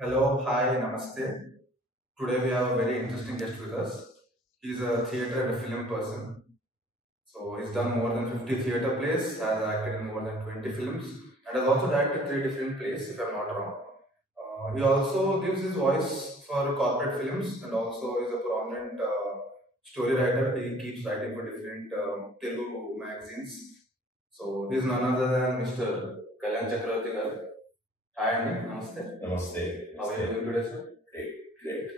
Hello, hi, namaste. Today we have a very interesting guest with us. He's a theatre and a film person. So he's done more than 50 theatre plays, has acted in more than 20 films, and has also directed 3 different plays, if I'm not wrong. He also gives his voice for corporate films and also is a prominent story writer. He keeps writing for different Telugu magazines. So he's none other than Mr. Kalyan Chakravarti garu. Hi, Andy. Namaste. Namaste. How are you doing today, sir? Great, great.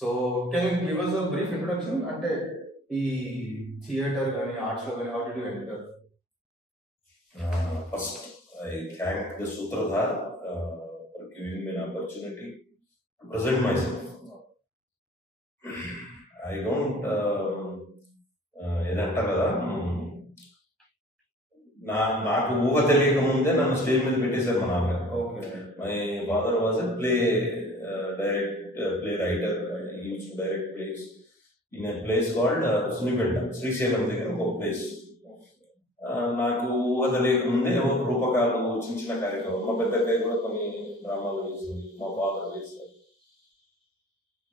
So, can you give us a brief introduction? అంటే ఈ theatre కానీ ఆర్ట్స్లో కానీ how did you enter? First, I thank the Sutradhar for giving me an opportunity to present myself. I don't ఏదంటారు కదా నాకు ఊహ తెలియక ముందే నన్ను స్టేజ్ మీద పెట్టేశారు మా నాన్నగారు. My father was a play writer. He used to direct plays in a place called Sunipeta, Srisailam దగ్గర ఒక ప్లేస్. నాకు ఊహ తెలియక ముందే రూపకాలు చిన్న చిన్న కార్యక్రమం, మా పెద్దకాయ కూడా కొన్ని డ్రామాలు వేసింది, మా ఫాదర్ వేశారు.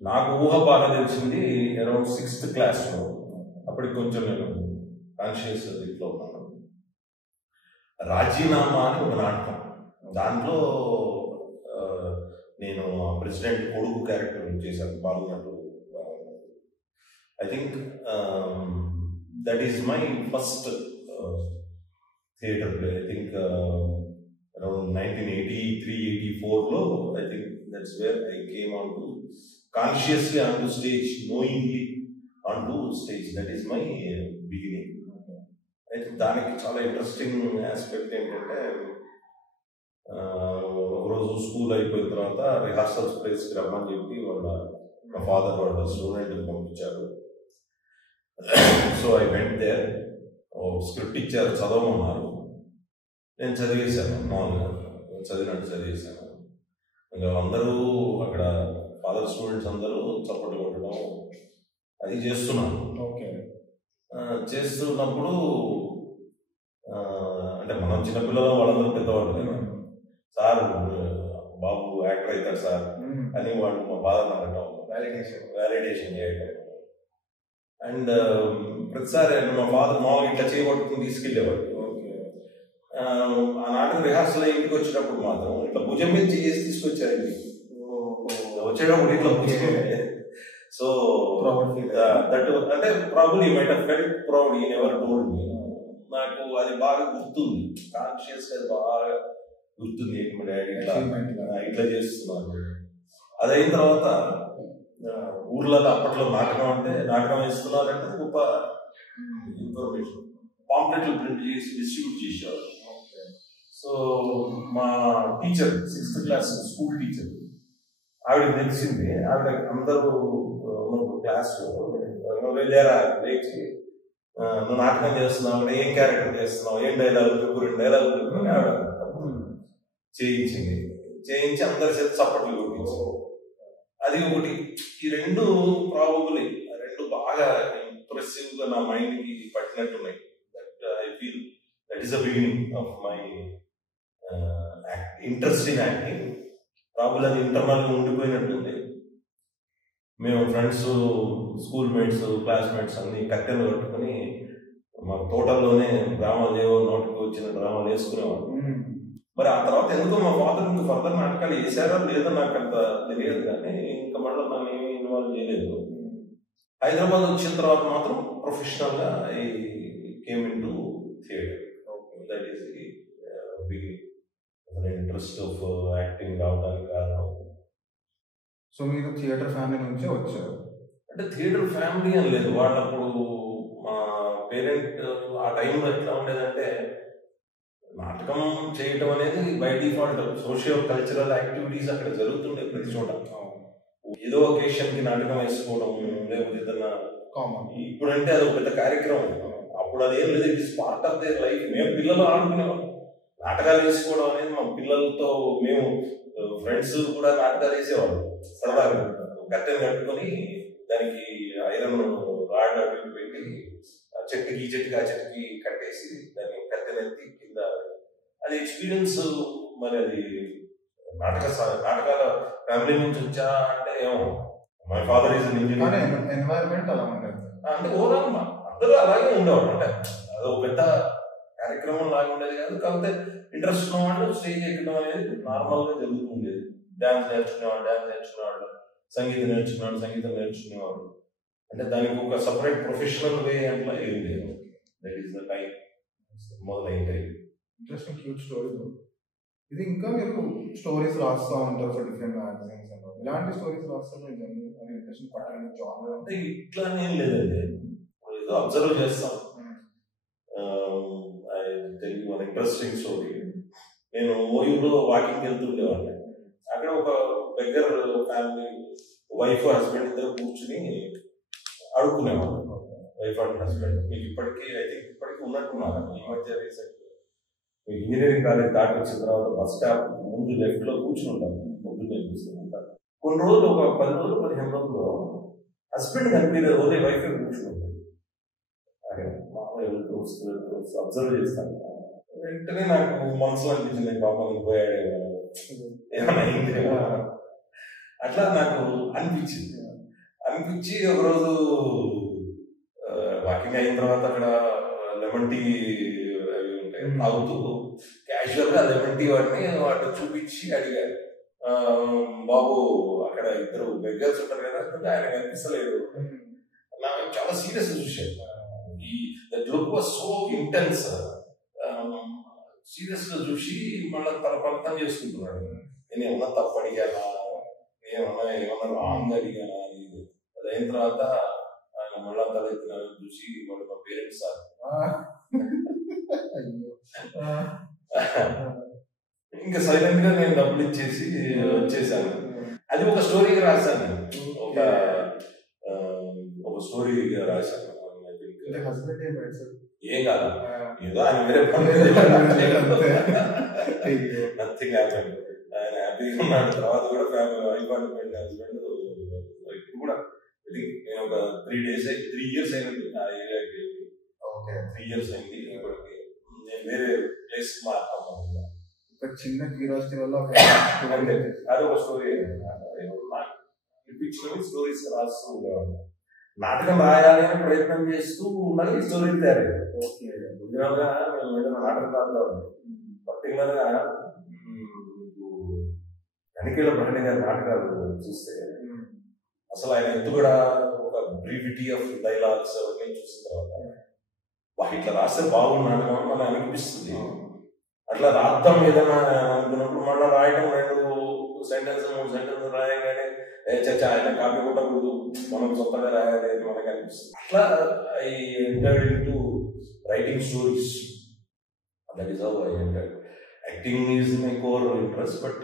నాకు ఊహ బాగా తెలిసింది అరౌండ్ 6th క్లాస్లో. అప్పటికి కొంచెం నేను కాన్షియస్ దీంట్లో ఉన్నాను. రాజీనామా అని ఒక నాటకం, దాంట్లో నేను ప్రెసిడెంట్ కొడుకు క్యారెక్టర్ చేశాను, పాల్గొన్నట్టు. I think that is my first theatre play. I think around 1983-84లో I think that's where I came on to consciously on to stage, knowingly on to stage. That is my beginning. అయితే దానికి చాలా interesting aspect ఏంటంటే, ఒకరోజు school అయిపోయిన తర్వాత rehearsals ప్లేస్కి రమ్మని చెప్పి మా ఫాదర్ వాళ్ళ స్టూడెంట్ని పంపించారు. So I went there. Script ఇచ్చారు, చదవమన్నారు. నేను చదివేశాను, మామూలుగా చదివినట్టు చదివేశాను. ఇంకా అందరూ అక్కడ ఫాదర్ స్టూడెంట్స్ అందరూ చప్పట్లు కొట్టడం అది చేస్తున్నాను. చేస్తున్నప్పుడు అంటే మనం చిన్నపిల్లలు, వాళ్ళందరూ పెద్దవాళ్ళు. సార్ బాబు యాక్టర్ అవుతారు సార్ అని వాళ్ళు మా ఫాదర్ అడగడం, వ్యాలిడేషన్ చేయడం. అండ్ ప్రతిసారి మా ఫాదర్ మామూలు ఇట్లా చేయబట్టుకుని తీసుకెళ్ళేవాడు. ఆ నాటకం రిహార్సల్ ఇంటికి వచ్చేటప్పుడు మాత్రం ఇట్లా భుజం మీద చేసి తీసుకొచ్చారండి. వచ్చేటప్పుడు ఇట్లా భుజం. సో దట్ అంటే probably might have felt proud, he never told me. నాకు అది బాగా గుర్తుంది, కాన్షియస్ అది బాగా గుర్తుంది. ఏంటి మా డాడీ ఇట్లా చేస్తున్నారు. అదైన తర్వాత ఊర్లలో అప్పట్లో నాటకం వేస్తున్నారంటే గొప్ప ఇన్ఫర్మేషన్. పాంప్లెట్లు ప్రింట్ చేసి డిస్ట్రిబ్యూట్ చేసేవారు. సో మా teacher, 6th class school teacher, ఆవిడకి తెలిసింది. ఆవిడ అందరూ క్లాస్లో వెళ్ళారా లేచి, నువ్వు నాటకం చేస్తున్నావు అంటే ఏం క్యారెక్టర్ చేస్తున్నావు, ఏం డైలాగులు చెప్పు, 2 డైలాగులు చెప్పు అని ఆవిడ చేయించి అందరి చేత చప్పట్లు కొట్టించారు. అది ఒకటి. ఈ రెండు ప్రాబబుల్లీ బాగా ఇంప్రెసివ్ గా నా మైండ్ కి పట్టినట్టున్నాయి. That I feel that is the beginning of my interest in acting. Probably అది ఇంటర్నల్ గా ఉండిపోయినట్టుంది. మేము ఫ్రెండ్స్, స్కూల్ మేట్స్, క్లాస్మేట్స్ అన్ని కట్టెలు కట్టుకుని మా తోటల్లోనే డ్రామాలు ఏవో నోటికి వచ్చిన డ్రామాలు వేసుకునేవాడు. మరి ఆ తర్వాత ఎందుకో మా ఫాదర్ ఇంకా ఫర్దర్ నాటకాలు వేసారో లేదో నాకు అంత తెలియదు, కానీ ఇంకా మళ్ళీ నన్ను ఏమీ ఇన్వాల్వ్ చేయలేదు. హైదరాబాద్ వచ్చిన తర్వాత మాత్రం ప్రొఫెషనల్ గా I came in to theatre. That is the beginning. Interest of acting రావడానికి కారణం. సో మీరు థియేటర్ ఫ్యామిలీ నుంచే వచ్చారు? అంటే థియేటర్ ఫ్యామిలీ అని లేదు. వాళ్ళప్పుడు మా పేరెంట్ ఆ టైంలో ఎట్లా ఉండేదంటే, నాటకం చేయటం అనేది by default socio cultural activities అక్కడ జరుగుతుండే ప్రతి చోట. ఏదో ఒకేషన్ కి నాటకం వేసుకోవడం, లేకపోతే ఏదన్నా కామన్. ఇప్పుడంటే అది ఒక పెద్ద కార్యక్రమం. అప్పుడు అదేం లేదు, it is part of their life. మేము పిల్లలు ఆడుకునేవాళ్ళం. నాటకాలు వేసుకోవడం అనేది మా పిల్లలతో, మేము ఫ్రెండ్స్ కూడా నాటకాలు వేసేవాళ్ళం సరదాగా. కట్టెలు కట్టుకొని దానికి ఐరన్ రాడ్ అవి పెట్టి చెట్టుకి ఈ చెట్టుకి ఆ చెట్టుకి కట్టేసి దాన్ని కట్టెనెత్తి కింద, అది ఎక్స్పీరియన్స్. మరి అది నాటకాల ఫ్యామిలీ నుంచి వచ్చా అంటే ఏమో my father is engineer environment అలా ఉండేది అంటే ఓవరాల్ అందరూ అలాగే ఉండేవాడు. అంటే అదో పెద్ద కార్యక్రమం లాగా ఉండేది కాదు. కాకపోతే ఇంట్రెస్ట్ ఉన్న వాళ్ళు స్టేజ్ ఎక్కడం అనేది నార్మల్ గా జరుగుతుండేది. డాన్స్ నేర్చుకునేవాడు, సంగీతం నేర్చుకునేవాడు. అంటే దానికి ఒక సపరేట్ ప్రొఫెషనల్ వే అట్లా ఏం లేదు. దట్ ఈస్ ద టైం మొదలైంది. Interesting cute story. ఇది ఇంకా మీరు స్టోరీస్ రాస్తా ఉంటారు ఫర్ డిఫరెంట్ మ్యాగజైన్స్ అండ్ ఇలాంటి స్టోరీస్ రాస్తారు ఇంట్రెస్టింగ్ పట్టాలి జాబ్ అంటే ఇట్లానేం లేదండి. ఏదో అబ్జర్వ్ చేస్తాం. Telugu one interesting story. నేను ఓయూలో వాకింగ్ వెళ్తుండేవాడిని. అక్కడ ఒక బెగ్గర్ ఫ్యామిలీ వైఫ్ హస్బెండ్ ఇద్దరు కూర్చుని అడుక్కునేవాళ్ళు. వైఫ్ అండ్ హస్బెండ్ మీకు ఇప్పటికీ ఉన్నట్టున్నారు. ఈ మధ్య రీసెంట్ ఇంజనీరింగ్ కాలేజ్ దాటి వచ్చిన తర్వాత బస్ స్టాప్ ముందు లెఫ్ట్ లో కూర్చుని ఉంటాను. పొద్దున్నే కూర్చుంటాను. కొన్ని రోజులు ఒక 10 రోజులు 15 రోజులు హస్బెండ్ కనిపించలేదు. ఓన్లీ వైఫ్ కూర్చుని ఉంటుంది. అబ్జర్వ్ చేస్తాను. వెంటనే నాకు మనసులో అనిపించింది పాపం పోయాడేమో, ఏమైనా అయిందేమో అట్లా నాకు అనిపించి ఒకరోజు వాకింగ్ అయిన తర్వాత అక్కడ లెమన్ టీ తాగుతూ క్యాజువల్ గా లెమన్ టీ వాటిని చూపించి అడిగారు, బాబు అక్కడ ఇద్దరు బెగ్గర్స్ ఉంటారు కదా, ఆయన కనిపిస్తలేదు. నాకు చాలా సీరియస్ చూశాను. That look was so intense. Serious గా చూసి మళ్ళీ తన పర్థం చేసుకుంటున్నాడు. నేను ఏమన్నా తప్పు అడిగానా, ఏమన్నా రాంగ్ అడిగానా అనేది. అది అయిన తర్వాత ఆయన మళ్ళా తలెత్తినాను చూసి వాళ్ళు మా పేరెంట్స్ సార్ ఇంకా సైలెంట్ గా నేను డబ్బులు ఇచ్చేసి వచ్చేసాను. అది ఒక స్టోరీగా రాశాను. ఒక స్టోరీగా రాశాను. ఏం కాదు, ఏదో ఆయన వేరే నథింగ్ హ్యాపెన్. ఆయన హ్యాపీగా ఉన్నాడు. తర్వాత కూడా ఫ్యామిలీ వైఫ్ అండ్ హస్బెండ్ ఇప్పుడు కూడా నేను ఒక 3 years అయినది ఆ ఏరియాకి. 3 years అయింది. ఇప్పటికి నేను వేరే ప్లేస్ మాట్లాడుతున్నాను. ఒక చిన్న క్యూరియాసిటీ వల్ల అది ఒక స్టోరీ ఇప్పించినవి స్టోరీస్ రాస్తూ ఉండేవాళ్ళు. నాటకం రాయాలి అని ప్రయత్నం చేస్తూ మళ్ళీ స్టోరీ తయారు. ఒరిజినల్ గా నాటకం రాదు. పర్టికులర్ గా వెనకేళ్ళ భరణి గారి నాటకాలు చూస్తే అసలు ఆయన ఎత్తుగడ, ఒక బ్రీవిటీ ఆఫ్ డైలాగ్స్ అవన్నీ చూసిన తర్వాత ఇట్లా రాస్తే బాగుంది నాటకం అని మనకు అనిపిస్తుంది. అట్లా రాద్దాం ఏదైనా అనుకున్నప్పుడు మళ్ళీ రాయడం 2 sentences 3 sentences రాయగానే చచ్చా ఆయన కాపీ కొట్టకూడదు, మనం సొంతంగా రాయాలి అని మనకు అనిపిస్తుంది. అట్లా I entered into writing stories. That is how I entered. Acting is my core interest, but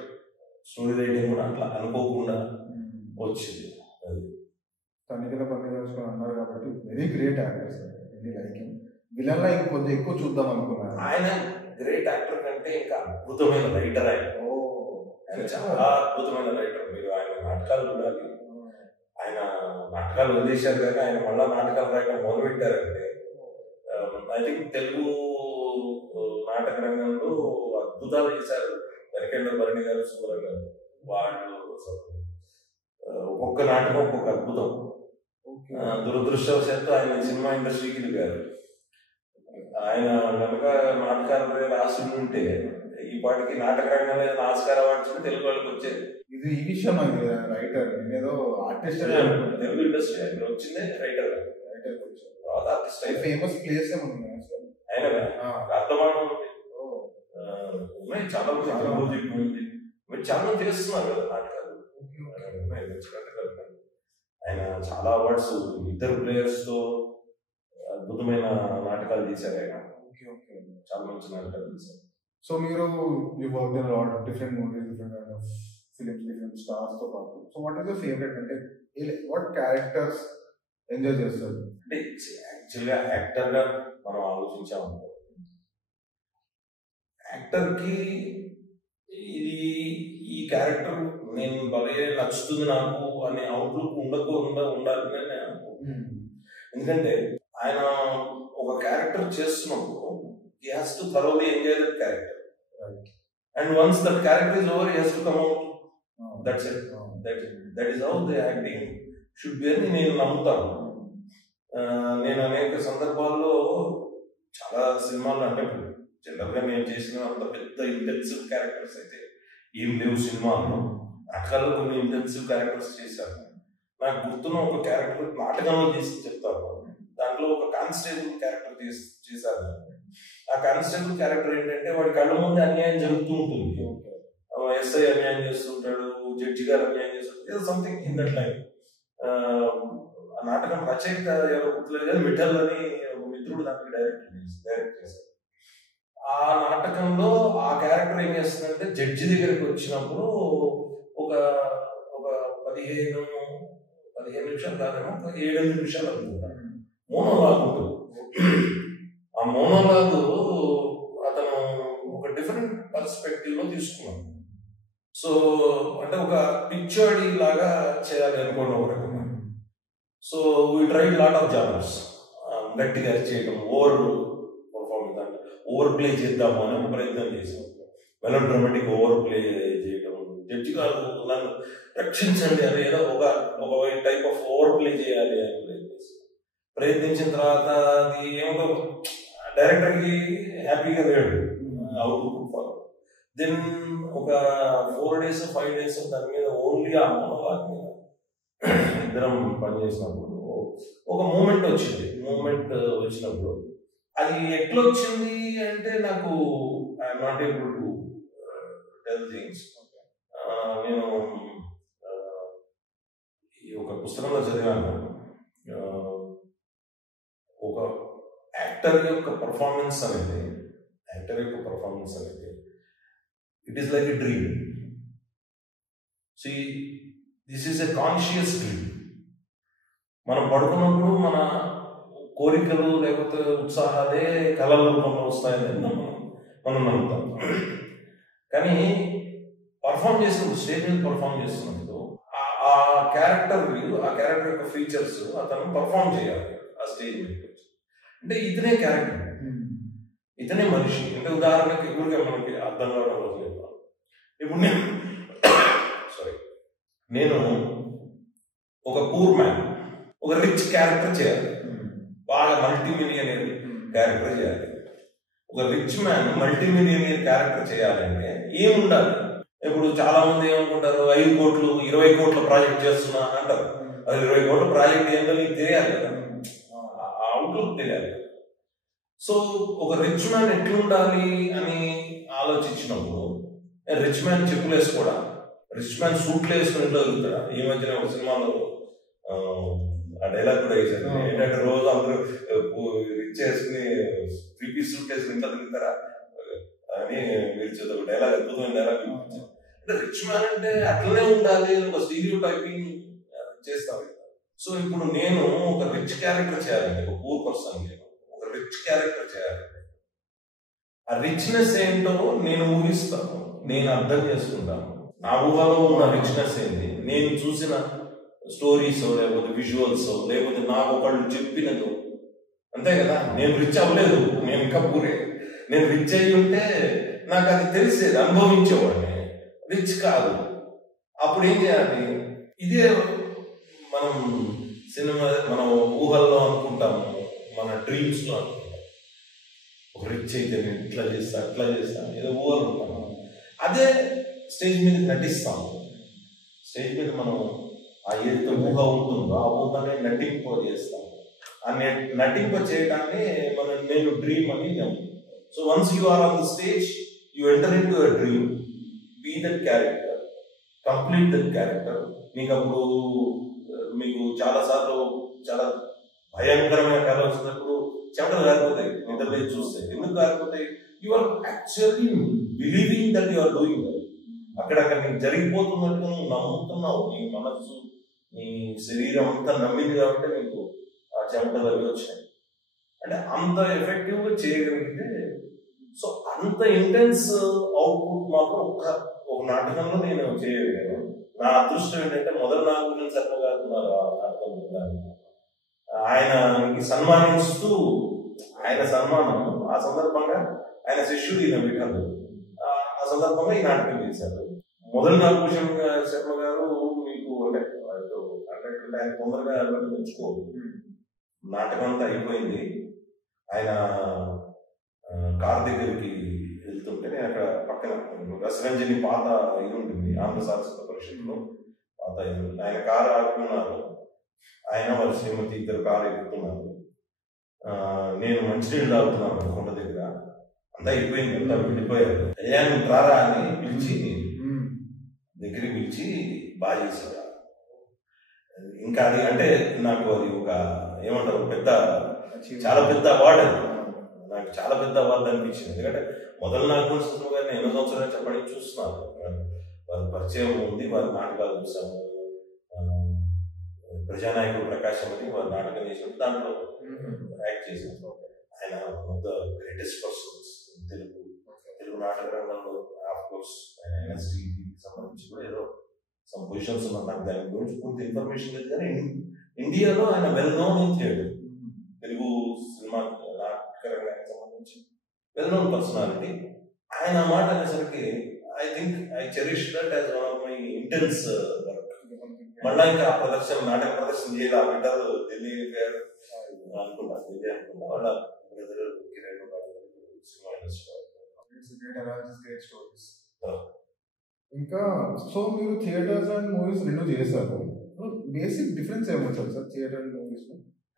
story writing కూడా అట్లా అనుకోకుండా వచ్చింది. అది తనిఖీల పనిచేసుకొని అన్నారు కాబట్టి very great actor sir. Very liking villain like కొంచెం ఎక్కువ చూద్దాం అనుకున్నాను. ఆయన గ్రేట్ యాక్టర్ కంటే ఇంకా అద్భుతమైన రైటర్. ఆయన చాలా అద్భుతమైన రైటర్. మీరు ఆయన నాటకాలు చూడాలి. ఆయన నాటకాలు వదిలేశారు కానీ ఆయన మళ్ళా నాటకాలు రాయడం మొదలుపెట్టారంటే ఐ థింక్ తెలుగు నాటక రంగంలో అద్భుతాలు చేశారు. వెనకెళ్ళ భరణి గారు, సుబ్బర గారు, వాళ్ళు ఒక్కొక్క నాటకం ఒక్కొక్క అద్భుతం. దురదృష్టవశాత్తు ఆయన సినిమా ఇండస్ట్రీకి వెళ్ళారు. ఆయన కనుక నాటకాలు రాసి ఉంటే ఈ పాటికి నాటక రంగంలో ఆస్కార్ అవార్డ్స్ తెలుగు వాళ్ళకి వచ్చేది. ఇది ఈ విషయం రైటర్ ఏదో ఆర్టిస్ట్ తెలుగు ఇండస్ట్రీ ఆయన వచ్చిందే రైటర్. తర్వాత ఆర్టిస్ట్ ఫేమస్ ప్లేస్ ఆయన అర్థమానం ఉన్నాయి. చాలా మీరు చాలా చేస్తున్నారు కదా నాటకాలు. ఆయన చాలా అవార్డ్స్, ఇద్దరు ప్లేయర్స్ తో అద్భుతమైన నాటకాలు చేశారు. ఆయన చాలా మంచి నాటకాలు చేశారు. సో మీరు work in lot different movies, different kind of films, different stars తో పాటు. So what is your favourite? అంటే వాట్ క్యారెక్టర్స్ ఎంజాయ్ చేస్తారు? అంటే యాక్చువల్గా యాక్టర్ గా మనం ఆలోచించాము. యాక్టర్ కి ఇది ఈ క్యారెక్టర్ నేను భలే నచ్చుతుంది నాకు అనే అవుట్లుక్ ఉండకుండా ఉండాలని నేను అనుకుంటున్నాను. ఎందుకంటే ఆయన ఒక క్యారెక్టర్ చేస్తున్నప్పుడు he has to thoroughly enjoy that character, and once that character is over he has to come out that's it. That is how the acting should be అని నేను నమ్ముతాను. నేను అనేక సందర్భాల్లో చాలా సినిమాలు అంటే జనరల్గా నేను చేసిన అంత పెద్ద ఇంటెన్సివ్ క్యారెక్టర్స్ అయితే ఏం లేవు సినిమాల్లో. నాటకాల్లో కొన్ని ఇంటెన్సివ్ క్యారెక్టర్స్ చేశాను. నాకు గుర్తున్న ఒక క్యారెక్టర్ నాటకంలో చేసి చెప్తాను. దాంట్లో ఒక కానిస్టేబుల్ క్యారెక్టర్ చేశాను. ఆ కానిస్టేబుల్ క్యారెక్టర్ ఏంటంటే వాడి కళ్ళ ముందు అన్యాయం జరుగుతూ ఉంటుంది. ఎస్ఐ అన్యాయం చేస్తుంటాడు, జడ్జి గారు అన్యాయం చేస్తుంటాడు, సంథింగ్ ఇన్ దట్ లైన్. ఆ నాటకం రచయిత ఎవరో గుర్తులేదు కానీ మిఠల్ అని ఒక మిత్రుడు దానికి డైరెక్ట్ చేశారు. ఆ నాటకంలో ఆ క్యారెక్టర్ ఏం చేస్తుందంటే జడ్జి దగ్గరికి వచ్చినప్పుడు ఒక ఒక 15 నిమిషాలు కాదేమో 7 నిమిషాలు అనుకుంటాను మోనోలాగ్ ఉంటుంది. ఆ మోనోలాగ్ అతను ఒక డిఫరెంట్ పర్స్పెక్టివ్ లో తీసుకున్నాడు. సో అంటే ఒక పిక్చర్డ్ లాగా చేయాలి అనుకోండి ఒక రకంగా. So we tried lot of genres. గట్టిగా చేయడం, పర్ఫార్మెన్స్ ఓవర్ ప్లే చేద్దాము అని ప్రయత్నం చేసాం. మెలో డ్రామాటిక్ ఓవర్ ప్లే చేయడం, జడ్జి గారు నన్ను రక్షించండి అని ఏదో ఒక టైప్ ఆఫ్ ఓవర్ ప్లే చేయాలి అని ప్రయత్నించిన తర్వాత అది ఏమిటో డైరెక్టర్కి హ్యాపీగా లేడు అవుట్పుట్. దెన్ ఒక 4 days 5 days దాని మీద ఓన్లీ ఆ మోనోలాగ్ మీద ఇద్దరం పనిచేసినప్పుడు ఒక మూమెంట్ వచ్చింది. వచ్చినప్పుడు అది ఎట్లా వచ్చింది అంటే నాకు I'm not able to tell things. నేను ఈ ఒక పుస్తకంలో చదివాను, ఒక యాక్టర్ యొక్క పర్ఫార్మెన్స్ అనేది it is like a dream. See, this is a conscious dream. మనం పడుకున్నప్పుడు మన కోరికలు లేకపోతే ఉత్సాహాలే కళల రూపంలో వస్తాయని మనం నమ్ముతాం. కానీ పర్ఫామ్ చేసినప్పుడు, స్టేజ్ మీద పర్ఫామ్ చేస్తున్నప్పుడు ఆ క్యారెక్టర్ యొక్క ఫీచర్స్ అతను పర్ఫామ్ చేయాలి ఆ స్టేజ్ మీద. అంటే ఇతనే క్యారెక్టర్, ఇతనే మనిషి. అంటే ఉదాహరణకి ఊరికే మనకి అర్థం కావడం లేదు. ఇప్పుడు నేను ఒక పూర్ మ్యాన్ ఒక రిచ్ క్యారెక్టర్ చేయాలి, బాగా మల్టీమిలియనర్ క్యారెక్టర్ చేయాలి. ఒక రిచ్ మ్యాన్ మల్టీమిలియనర్ క్యారెక్టర్ చేయాలంటే ఏముండాలి? ఇప్పుడు చాలా మంది ఏమనుకుంటారు, 5 కోట్లు 20 కోట్ల ప్రాజెక్ట్ చేస్తున్నా అంటారు. అది 20 కోట్ల ప్రాజెక్ట్ ఏంటో నీకు తెలియాలి కదా, ఆ అవుట్లుక్ తెలియాలి. సో ఒక రిచ్ మ్యాన్ ఎట్లుండాలి అని ఆలోచించినప్పుడు రిచ్ మ్యాన్ చెప్పులు వేసుకోవడా, రిచ్ మ్యాన్ సూట్లు వేసుకుని ఇంట్లో తిరుగుతాడా? ఈ మధ్యన ఒక సినిమాలో ఆ డైలాగ్ కూడా వేసారు ఏంటంటే, రోజు అందరూ రిచ్ వేసుకుని 3 piece సూట్ వేసుకుని ఇంట్లో తిరుగుతారా అని మీరు ఒక డైలాగ్, అద్భుతమైన డైలాగ్. అంటే రిచ్ మ్యాన్ అంటే అట్లనే ఉండాలి, ఒక స్టీరియో టైపింగ్ చేస్తాను. సో ఇప్పుడు నేను ఒక రిచ్ క్యారెక్టర్ చేయాలండి, ఒక పూర్ పర్సన్ ఒక రిచ్ క్యారెక్టర్ చేయాలి. ఆ రిచ్నెస్ ఏంటో నేను ఊహిస్తాను, నేను అర్థం చేసుకుంటాను. నా ఊహలో ఉన్న రిచ్నెస్ ఏంటి, నేను చూసిన స్టోరీస్ లేకపోతే విజువల్స్ లేకపోతే నాకు ఒకళ్ళు చెప్పినదో, అంతే కదా. నేను రిచ్ అవ్వలేదు, నేను ఇంకా పూరే. నేను రిచ్ అయ్యి ఉంటే నాకు అది తెలిసేది, అనుభవించేవాడిని. రిచ్ కాదు. అప్పుడు ఏం చేయాలి? ఇదే మనం మనం ఊహల్లో అనుకుంటాము, మన డ్రీమ్స్ లో అనుకుంటాం. ఒక రిచ్ అయితే నేను ఇట్లా చేస్తా అట్లా చేస్తా ఏదో ఊహలు ఉంటాము. అదే స్టేజ్ మీద నటిస్తాము. స్టేజ్ మీద మనం ఆ ఏదైతే ఊహ ఉంటుందో ఆ ఊహనే నటింప చేస్తాము. ఆ నటింప చేయడాన్ని నేను డ్రీమ్ అని నమ్ముతాను. So once you are on the stage, you enter in to your dream, be that character, complete that character. మీకు చాలాసార్లు చాలా భయంకరమైన కళ వచ్చినప్పుడు చెమటలు కారిపోతాయి, నిద్రలేదు చూస్తే. ఎందుకు కారిపోతాయి? You are actually believing that you are doing that. అక్కడక్కడ నీకు జరిగిపోతున్నట్టు నువ్వు నమ్ముతున్నావు. నీ మనస్సు, నీ శరీరం అంతా నమ్మింది కాబట్టి నీకు ఆ చెమటలు అవి వచ్చాయి. అంటే అంత ఎఫెక్టివ్గా చేయగలిగితే, సో అంత ఇంటెన్స్ అవుట్పుట్ మాత్రం ఒక నాటకంలో నేను చేయగలిగాను. నా అదృష్టం ఏంటంటే మొదలు నాగభూషణ శర్మ గారు ఉన్నారు ఆ నాటకం. ఆయనకి సన్మానిస్తూ, ఆయన సన్మానం ఆ సందర్భంగా ఆయన శిష్యుడు ఈయన విఠలు, ఆ సందర్భంగా ఈ నాటకం చేశారు. మొదలు నాగభూషణ్ శర్మ గారు మీకు అంటే ఆయన తొందరగా మెచ్చుకోరు. నాటకం అంతా అయిపోయింది, ఆయన కార్ దగ్గరికి వెళ్తుంటే నేను అక్కడ పక్కన రసరంజని పాత ఇది ఉంటుంది ఆంధ్ర సాంస్కృతిక పరిషత్లో పాత ఇది, ఆయన కారు ఆపుకున్నారు, ఆయన వాళ్ళ శ్రీమతి ఇద్దరు కారు ఎక్కుతున్నారు, నేను మంచినీళ్ళు తాగుతున్నాను కొండ దగ్గర, అంతా అయిపోయింది, అంతా వెళ్ళిపోయారు. కళ్యాణ్ రారా అని పిలిచి దగ్గరికి పిలిచి బాగా చేశారు. ఇంకా అది అంటే నాకు అది ఒక ఏమంటారు పెద్ద చాలా పెద్ద అవార్డు, అది నాకు చాలా పెద్ద అవార్డు అనిపించింది. ఎందుకంటే మొదలు నాగభూషణ గారిని ఎన్నో సంవత్సరాలు చెప్పడానికి చూస్తున్నాను, వారి పరిచయం ఉంది, వారి నాటకాలు చూసాము. ప్రజానాయకుడు ప్రకాశం అని వారి నాటకం చేసినప్పుడు దాంట్లో యాక్ట్ చేశాను. ఆయన గ్రేటెస్ట్ పర్సన్స్ తెలుగు నాటక రంగంలో ఆఫ్ కోర్స్ ఆయన ఎన్ఎస్టీకి సంబంధించి కూడా ఏదో సమ్ పొజిషన్స్ ఉన్నారు, నాకు దాని గురించి పూర్తి ఇన్ఫర్మేషన్ లేదు. కానీ ఇండియాలో ఆయన well known in theatre, Telugu cinema నాటక రంగానికి సంబంధించి వెల్ నోన్ పర్సనాలిటీ. ఆయన మాట అనేసరికి I think I cherish that as one of my intense work. మళ్ళా ఇంకా ఆ ప్రదర్శన నాటక ప్రదర్శన చేయాలి, ఆ వింటారు ఢిల్లీ అనుకుంటా, ఢిల్లీ అనుకుంటా వాళ్ళ బ్రదర్ కిరణ్ సినిమా ఇండస్ట్రీ. ఇంకా సో మీరు థియేటర్స్ అండ్ మూవీస్ రెండు చేశారు, బేసిక్ డిఫరెన్స్ ఏమొచ్చారు సార్ థియేటర్ అండ్ మూవీస్?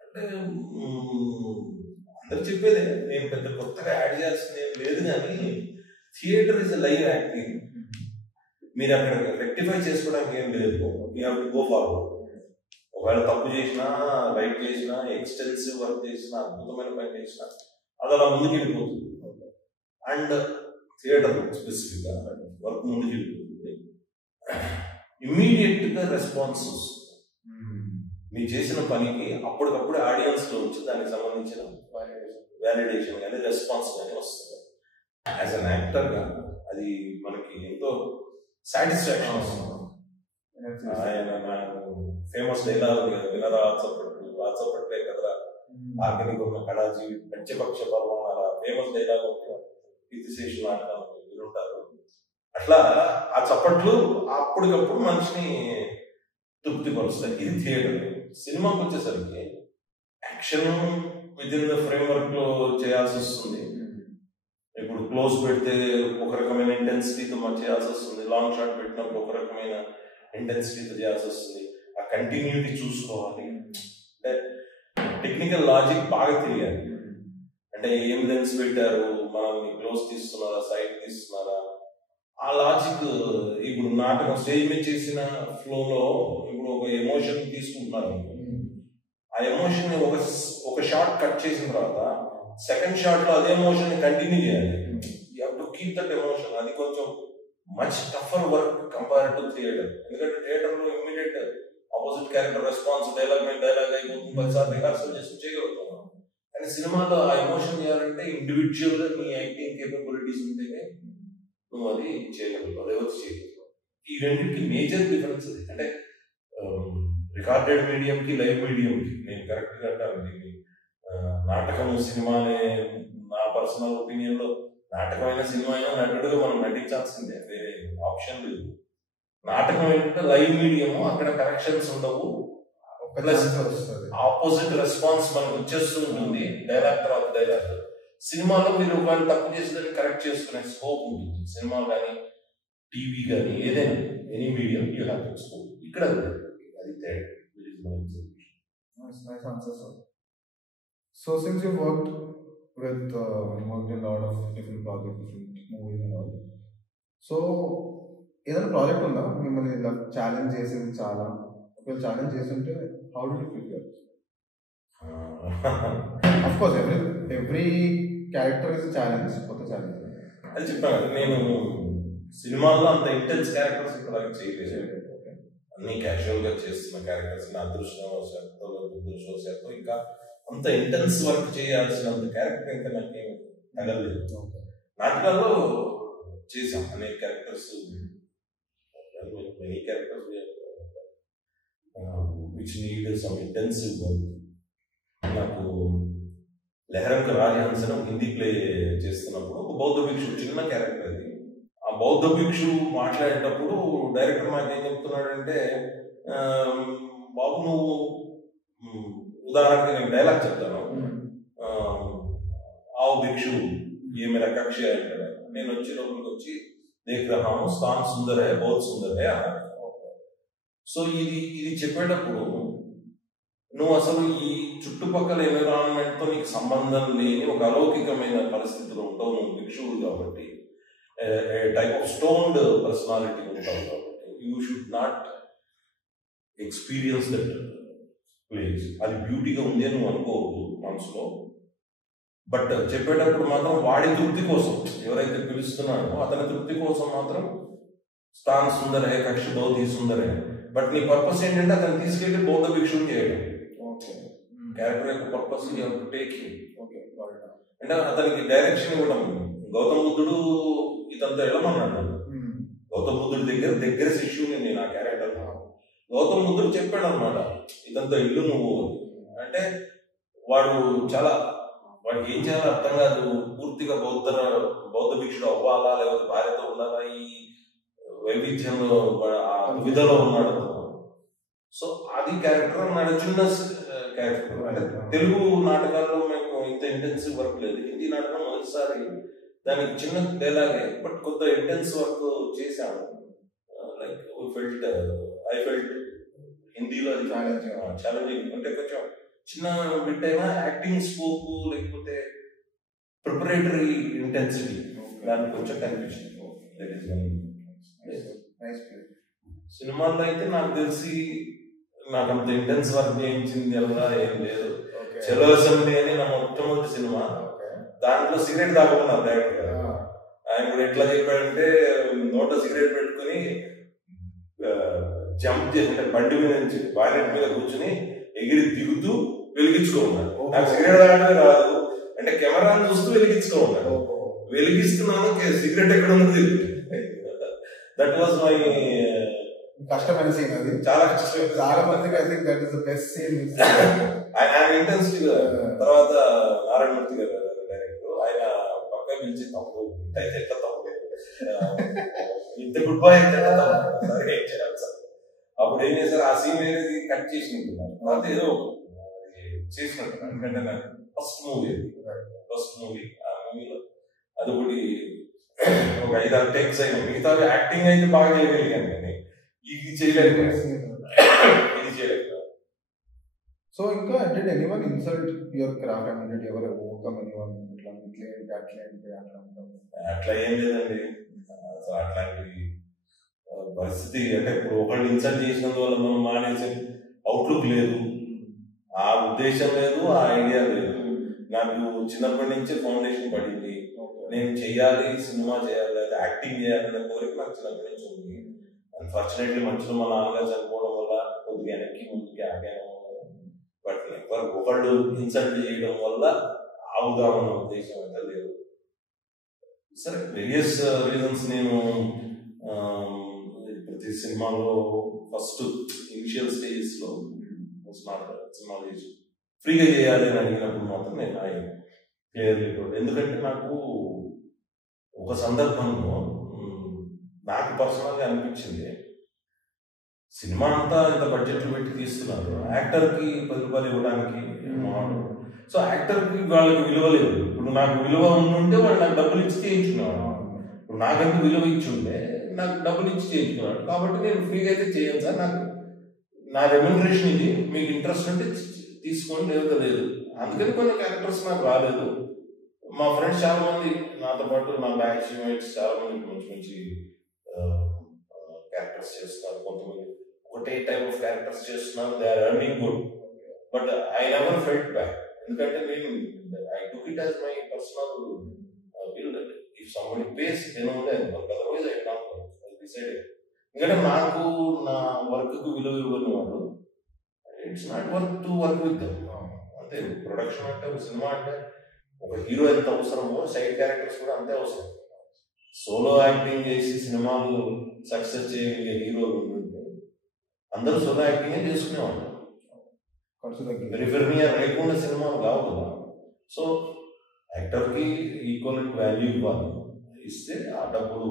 అంటే అందరు చెప్పేదే, నేను పెద్ద కొత్తగా యాడ్ చేయాల్సింది ఏం లేదు, కానీ థియేటర్ ఇస్ లైవ్ యాక్టింగ్. మీరు అక్కడ రెక్టిఫై చేసుకోవడానికి ఏం లేదు, you have to go forward. ఒకవేళ తప్పు చేసినా, రైట్ చేసినా, ఎక్స్టెన్సివ్ వర్క్ చేసినా, అద్భుతమైన పని చేసినా అది అలా ముందుకు వెళ్ళిపోతుంది. అండ్ థియేటర్ స్పెసిఫిక్గా వర్క్ ముందుకు వెళ్ళిపోతుంది. ఇమ్మీడియట్ గా రెస్పాన్సెస్, మీరు చేసిన పనికి అప్పటికప్పుడు ఆడియన్స్ లో వచ్చి దానికి సంబంధించిన వ్యాలిడేషన్ కానీ రెస్పాన్స్ కానీ వస్తుంది. యాజ్ అన్ యాక్టర్ గా అది మనకి ఎంతో సాటిస్ఫాక్షన్ వస్తుంది. ఆయన ఫేమస్ డైలాగ్ వినరా వాట్సప్పట్లే కదరా ఆఖరికి ఉన్న కళాజీ పంచపక్ష పర్వం, అలా ఫేమస్ డైలాగ్ కీర్తిశేషు నాటకం వినుంటారు. అట్లా ఆ చప్పట్లు అప్పటికప్పుడు మనిషిని తృప్తిపరుస్తాయి. ఇది థియేటర్. సినిమాకి వచ్చేసరికి action with in the frame work లో చేయాల్సి వస్తుంది. ఇప్పుడు క్లోజ్ పెడితే ఒక రకమైన ఇంటెన్సిటీతో మనం చేయాల్సి వస్తుంది, లాంగ్ షాట్ పెట్టినప్పుడు ఒక రకమైన ఇంటెన్సిటీతో చేయాల్సి వస్తుంది, ఆ కంటిన్యూటీ చూసుకోవాలి. అంటే టెక్నికల్ లాజిక్ బాగా తెలియాలి. అంటే ఏం లెన్స్ పెట్టారు, మనం క్లోజ్ తీస్తున్నారా, సైడ్ తీస్తున్నారా, ఆ లాజిక్. ఇప్పుడు నాటకం స్టేజ్ మీద చేసిన ఫ్లోలో ఇప్పుడు ఒక ఎమోషన్ తీసుకుంటున్నారు, ఆ ఎమోషన్ ఒక షాట్ కట్ చేసిన తర్వాత సెకండ్ షాట్ లో అదే ఎమోషన్ ని కంటిన్యూ చేయాలి. You have to keep that emotion. అది కొంచెం much టఫర్ work compare to theatre. ఎందుకంటే థియేటర్ లో immediate opposite character response, dialogue మీద డైలాగ్ అయిపోతుంది, 10 సార్లు రిహార్సల్ చేసి చేయగలుగుతాం. కానీ సినిమాలో ఆ ఎమోషన్ చేయాలంటే ఇండివిజువల్ గా నీ యాక్టింగ్ కేపబిలిటీస్ ఉంటేనే నువ్వు అది చేయగలుగుతావు, లేకపోతే చేయగలుగుతావు. ఈ రెండింటికి మేజర్ డిఫరెన్స్ అది. అంటే రికార్డెడ్ మీడియం కి లైవ్ మీడియం కి నేను కరెక్ట్ గా అంటాను. దీన్ని నాటకం సినిమా అనే నా పర్సనల్ ఒపీనియన్ లో నాటకమైన సినిమా అయినా నటుడుగా మనం నటించాల్సిందే, వేరే ఆప్షన్ లేదు. నాటకం ఏంటంటే లైవ్ మీడియం, అక్కడ కరెక్షన్స్ ఉండవు, ప్లస్ ఆపోజిట్ రెస్పాన్స్ మనకు వచ్చేస్తూ ఉంటుంది డైలాగ్ తర్వాత డైలాగ్. సినిమాలో మీరు ఒకవేళ తప్పు చేసేదాన్ని కరెక్ట్ చేసుకునే స్కోప్ ఉంటుంది. సినిమా కానీ టీవీ కానీ ఏదైనా any medium you have to scope. ఇక్కడ అది తేడా. So since you've worked with worked in a lot of different projects, different movies and all, so ఏదైనా ప్రాజెక్ట్ ఉందా మిమ్మల్ని ఇలా ఛాలెంజ్ చేసింది చాలా? ఒకవేళ ఛాలెంజ్ చేస్తుంటే how do you prepare? Of course every character is challenge, కొత్త ఛాలెంజ్. అది చెప్పాను కదా, నేను సినిమాల్లో అంత ఇంటెన్స్ క్యారెక్టర్స్ ఇప్పుడు చేయలేదు. అన్ని క్యాజువల్ గా చేస్తున్న క్యారెక్టర్స్ నా అదృష్టవశాత్తు దురదృష్టవశాత్తు ఇంకా అంత ఇంటెన్స్ వర్క్ చేయాల్సినంత క్యారెక్టర్ ఇంకా నాకేం తగలేదు. నాటకాల్లో చేసాం అనేక characters, many characters which need some intensive work. నాకు లెహరంక రాజహంసను హిందీ ప్లే చేస్తున్నప్పుడు ఒక బౌద్ధ భిక్షు చిన్న క్యారెక్టర్ అది. ఆ బౌద్ధ భిక్షు మాట్లాడేటప్పుడు డైరెక్టర్ నాకేం చెప్తున్నాడంటే, బాబు నువ్వు ఉదాహరణకి నేను డైలాగ్ చెప్తాను. ఆవు భిక్షు ఏ మేర కక్ష అంటాడు. నేను వచ్చి లోపలికి వచ్చి దేఖ్ రహా హూం స్థాన్ సుందర్ హై బహుత్ సుందర్ హై అన్నాడు. సో ఇది చెప్పేటప్పుడు నువ్వు అసలు ఈ చుట్టుపక్కల ఎన్విరాన్మెంట్ తో నీకు సంబంధం లేని ఒక అలౌకికమైన పరిస్థితిలో ఉంటావు. నువ్వు భిక్షువు కాబట్టి, టైప్ ఆఫ్ స్టోన్డ్ పర్సనాలిటీ ఉంటావు కాబట్టి you should not experience that place. అది బ్యూటీగా ఉంది అని నువ్వు అనుకోవద్దు మనసులో. బట్ చెప్పేటప్పుడు మాత్రం వాడి తృప్తి కోసం, ఎవరైతే పిలుస్తున్నాడో అతని తృప్తి కోసం మాత్రం స్థాన్ సుందర్ హై కక్ష బౌద్ధి సుందర్ హై. బట్ నీ పర్పస్ ఏంటంటే అతను తీసుకెళ్లి బౌద్ధ భిక్షుని చేయడం. క్యారెక్టర్ యొక్క పర్పస్ టేక్ అంటే అతనికి డైరెక్షన్ ఇవ్వడం. గౌతమ బుద్ధుడు ఇతంతా వెళ్ళమన్నాడు. గౌతమ బుద్ధుడి దగ్గర శిష్యుని నేను ఆ క్యారెక్టర్. గౌతమ బుద్ధుడు చెప్పాడు అనమాట, ఇదంతా ఇల్లు నువ్వు అంటే. వాడికి ఏం చేయాలో అర్థం కాదు. పూర్తిగా బౌద్ధ భిక్షుడు అవ్వాలా లేకపోతే భార్యతో ఉండాలా, ఈ వైవిధ్యంలో ఆ విధంలో ఉన్నాడు. సో అది క్యారెక్టర్ అన్నాడు. చిన్న క్యారెక్టర్. అంటే తెలుగు నాటకాల్లో మేము ఇంత ఇంటెన్సివ్ వర్క్ లేదు. హిందీ నాటకం మొదటిసారి దానికి చిన్న డైలాగే బట్ కొంత ఇంటెన్స్ వర్క్ చేశాను. లైక్ ఐ ఫెల్ట్ హిందీలో అది ఛాలెంజింగ్. అంటే కొంచెం చిన్న బిట్ అయినా యాక్టింగ్ స్కోప్ లేకపోతే ప్రిపరేటరీ ఇంటెన్సిటీ దానికి కొంచెం కనిపించింది. సినిమాల్లో అయితే నాకు తెలిసి నాకు అంత ఇంటెన్స్ వర్క్ చేయించింది ఎలా ఏం లేదు. చలో అసెంబ్లీ అని నా మొట్టమొదటి సినిమా. దాంట్లో సిగరెట్ తాగుతున్నారు డైరెక్టర్. ఆయన కూడా ఎట్లా చెప్పాడంటే, నోట సిగరెట్ పెట్టుకుని జంప్ చేసి బండి మీద నుంచి బానెట్ మీద కూర్చుని ఎగిరి దిగుతూ వెలిగించుకోమన్నాడు. నాకు సిగరెట్ తాగడమే రాదు అంటే కెమెరాను చూస్తూ వెలిగించుకోమన్నాడు. వెలిగిస్తున్నాను, సిగరెట్ ఎక్కడ ఉంది. దట్ వాజ్ మై కష్టమైన సీన్. అది చాలా కష్టం. చాలా మందికి I think that is the best scene. ఆయన ఇంటెన్సిటీ. తర్వాత నారాయణమూర్తి గారు డైరెక్టర్, ఆయన పక్క పిలిచి తమ్ముడు అయితే ఎట్లా తమ్ముడు ఇంత గుడ్ బాయ్ అయితే ఏం చేయాలి సార్. అప్పుడు ఏం చేశారు, ఆ సీన్ అనేది కట్ చేసి ఉంటున్నారు. తర్వాత ఏదో చేసినట్టు. ఎందుకంటే నాకు ఫస్ట్ మూవీ ఆ మూవీలో అది ఒకటి ఒక 5-6 టేక్స్ అయినా. మిగతా యాక్టింగ్ అయితే బాగా చేయగలిగాను కానీ ఇది చేయలేదు. సో ఇంకా did anyone insult your craft? I mean, did you ever overcome anyone అట్లా ఏం లేదండి. అసలు అట్లాంటి పరిస్థితి అంటే ఇప్పుడు ఒకళ్ళు ఇన్సల్ట్ చేసినందువల్ల మనం మానేసే అవుట్లుక్ లేదు, ఆ ఉద్దేశం లేదు, ఆ ఐడియా లేదు. నాకు చిన్నప్పటి నుంచి ఫౌండేషన్ పడింది. నేను చెయ్యాలి, సినిమా చేయాలి, లేదా యాక్టింగ్ చేయాలనే కోరిక నాకు చిన్నప్పటి నుంచి ఉంది. అన్ఫార్చునేట్లీ మనుషులు మా నాన్నగారు చనిపోవడం వల్ల కొద్దిగా వెనక్కి ముందుకి ఆగాను. బట్ ఒకళ్ళు ఇన్సల్ట్ చేయడం వల్ల ఆగుదామన్న ఉద్దేశం అయితే లేదు. సరే, వేరియస్ రీజన్స్. నేను ప్రతి సినిమాలో ఫస్ట్ ఇనిషియల్ స్టేజెస్ లో సినిమా చేసి ఫ్రీగా చేయాలి అని అడిగినప్పుడు మాత్రం నేను క్లియర్లీ. ఎందుకంటే నాకు ఒక సందర్భంలో నాకు పర్సనల్గా అనిపించింది, సినిమా అంతా ఇంత బడ్జెట్లు పెట్టి తీస్తున్నారు, యాక్టర్కి 10 రూపాయలు ఇవ్వడానికి. సో యాక్టర్కి వాళ్ళకి విలువ లేదు. ఇప్పుడు నాకు విలువ ఉంటే వాళ్ళు నాకు డబ్బులు ఇచ్చి చేయించుకున్నాడు. ఇప్పుడు నాకంటూ విలువ ఇచ్చి ఉంటే నాకు డబ్బులు ఇచ్చి చేయించుకున్నాడు. కాబట్టి నేను ఫ్రీగా అయితే చేయను సార్, నాకు నా రెమ్యునరేషన్ ఇది, మీకు ఇంట్రెస్ట్ ఉంటే తీసుకోండి, లేకపోతే లేదు. అందుకని కొన్ని క్యారెక్టర్స్ నాకు రాలేదు. మా ఫ్రెండ్స్ చాలా మంది నాతో పాటు నా బ్యాచ్ మేట్స్ చాలా మంది మంచి మంచి క్యారెక్టర్స్ చేస్తున్నారు. కొంతమంది ఒకటే టైప్ ఆఫ్ క్యారెక్టర్స్ చేస్తున్నారు. They are earning good. But I never felt back. ఎందుకంటే నేను I took it as my personal will. If somebody pays నేను అదర్వైజ్ ఐ నాట్ డిసైడ్. ఎందుకంటే నాకు నా వర్క్ కు విలువ ఇవ్వని వాళ్ళు, it's not work to work with. అంటే ప్రొడక్షన్ అంటే సినిమా అంటే ఒక హీరో ఎంత అవసరమో సైడ్ క్యారెక్టర్స్ కూడా అంతే అవసరం. సోలో యాక్టింగ్ చేసి సినిమాలు సక్సెస్ చేయగలిగే హీరోలు ఉంటుంటే అందరూ సోలో యాక్టింగ్ చేసుకునేవాళ్ళు. రిఫర్నియర్ లేకుండా సినిమాలు కావు కదా. సో యాక్టర్కి ఈక్వల్ వాల్యూ ఇవ్వాలి. ఇస్తే ఆ డబ్బులు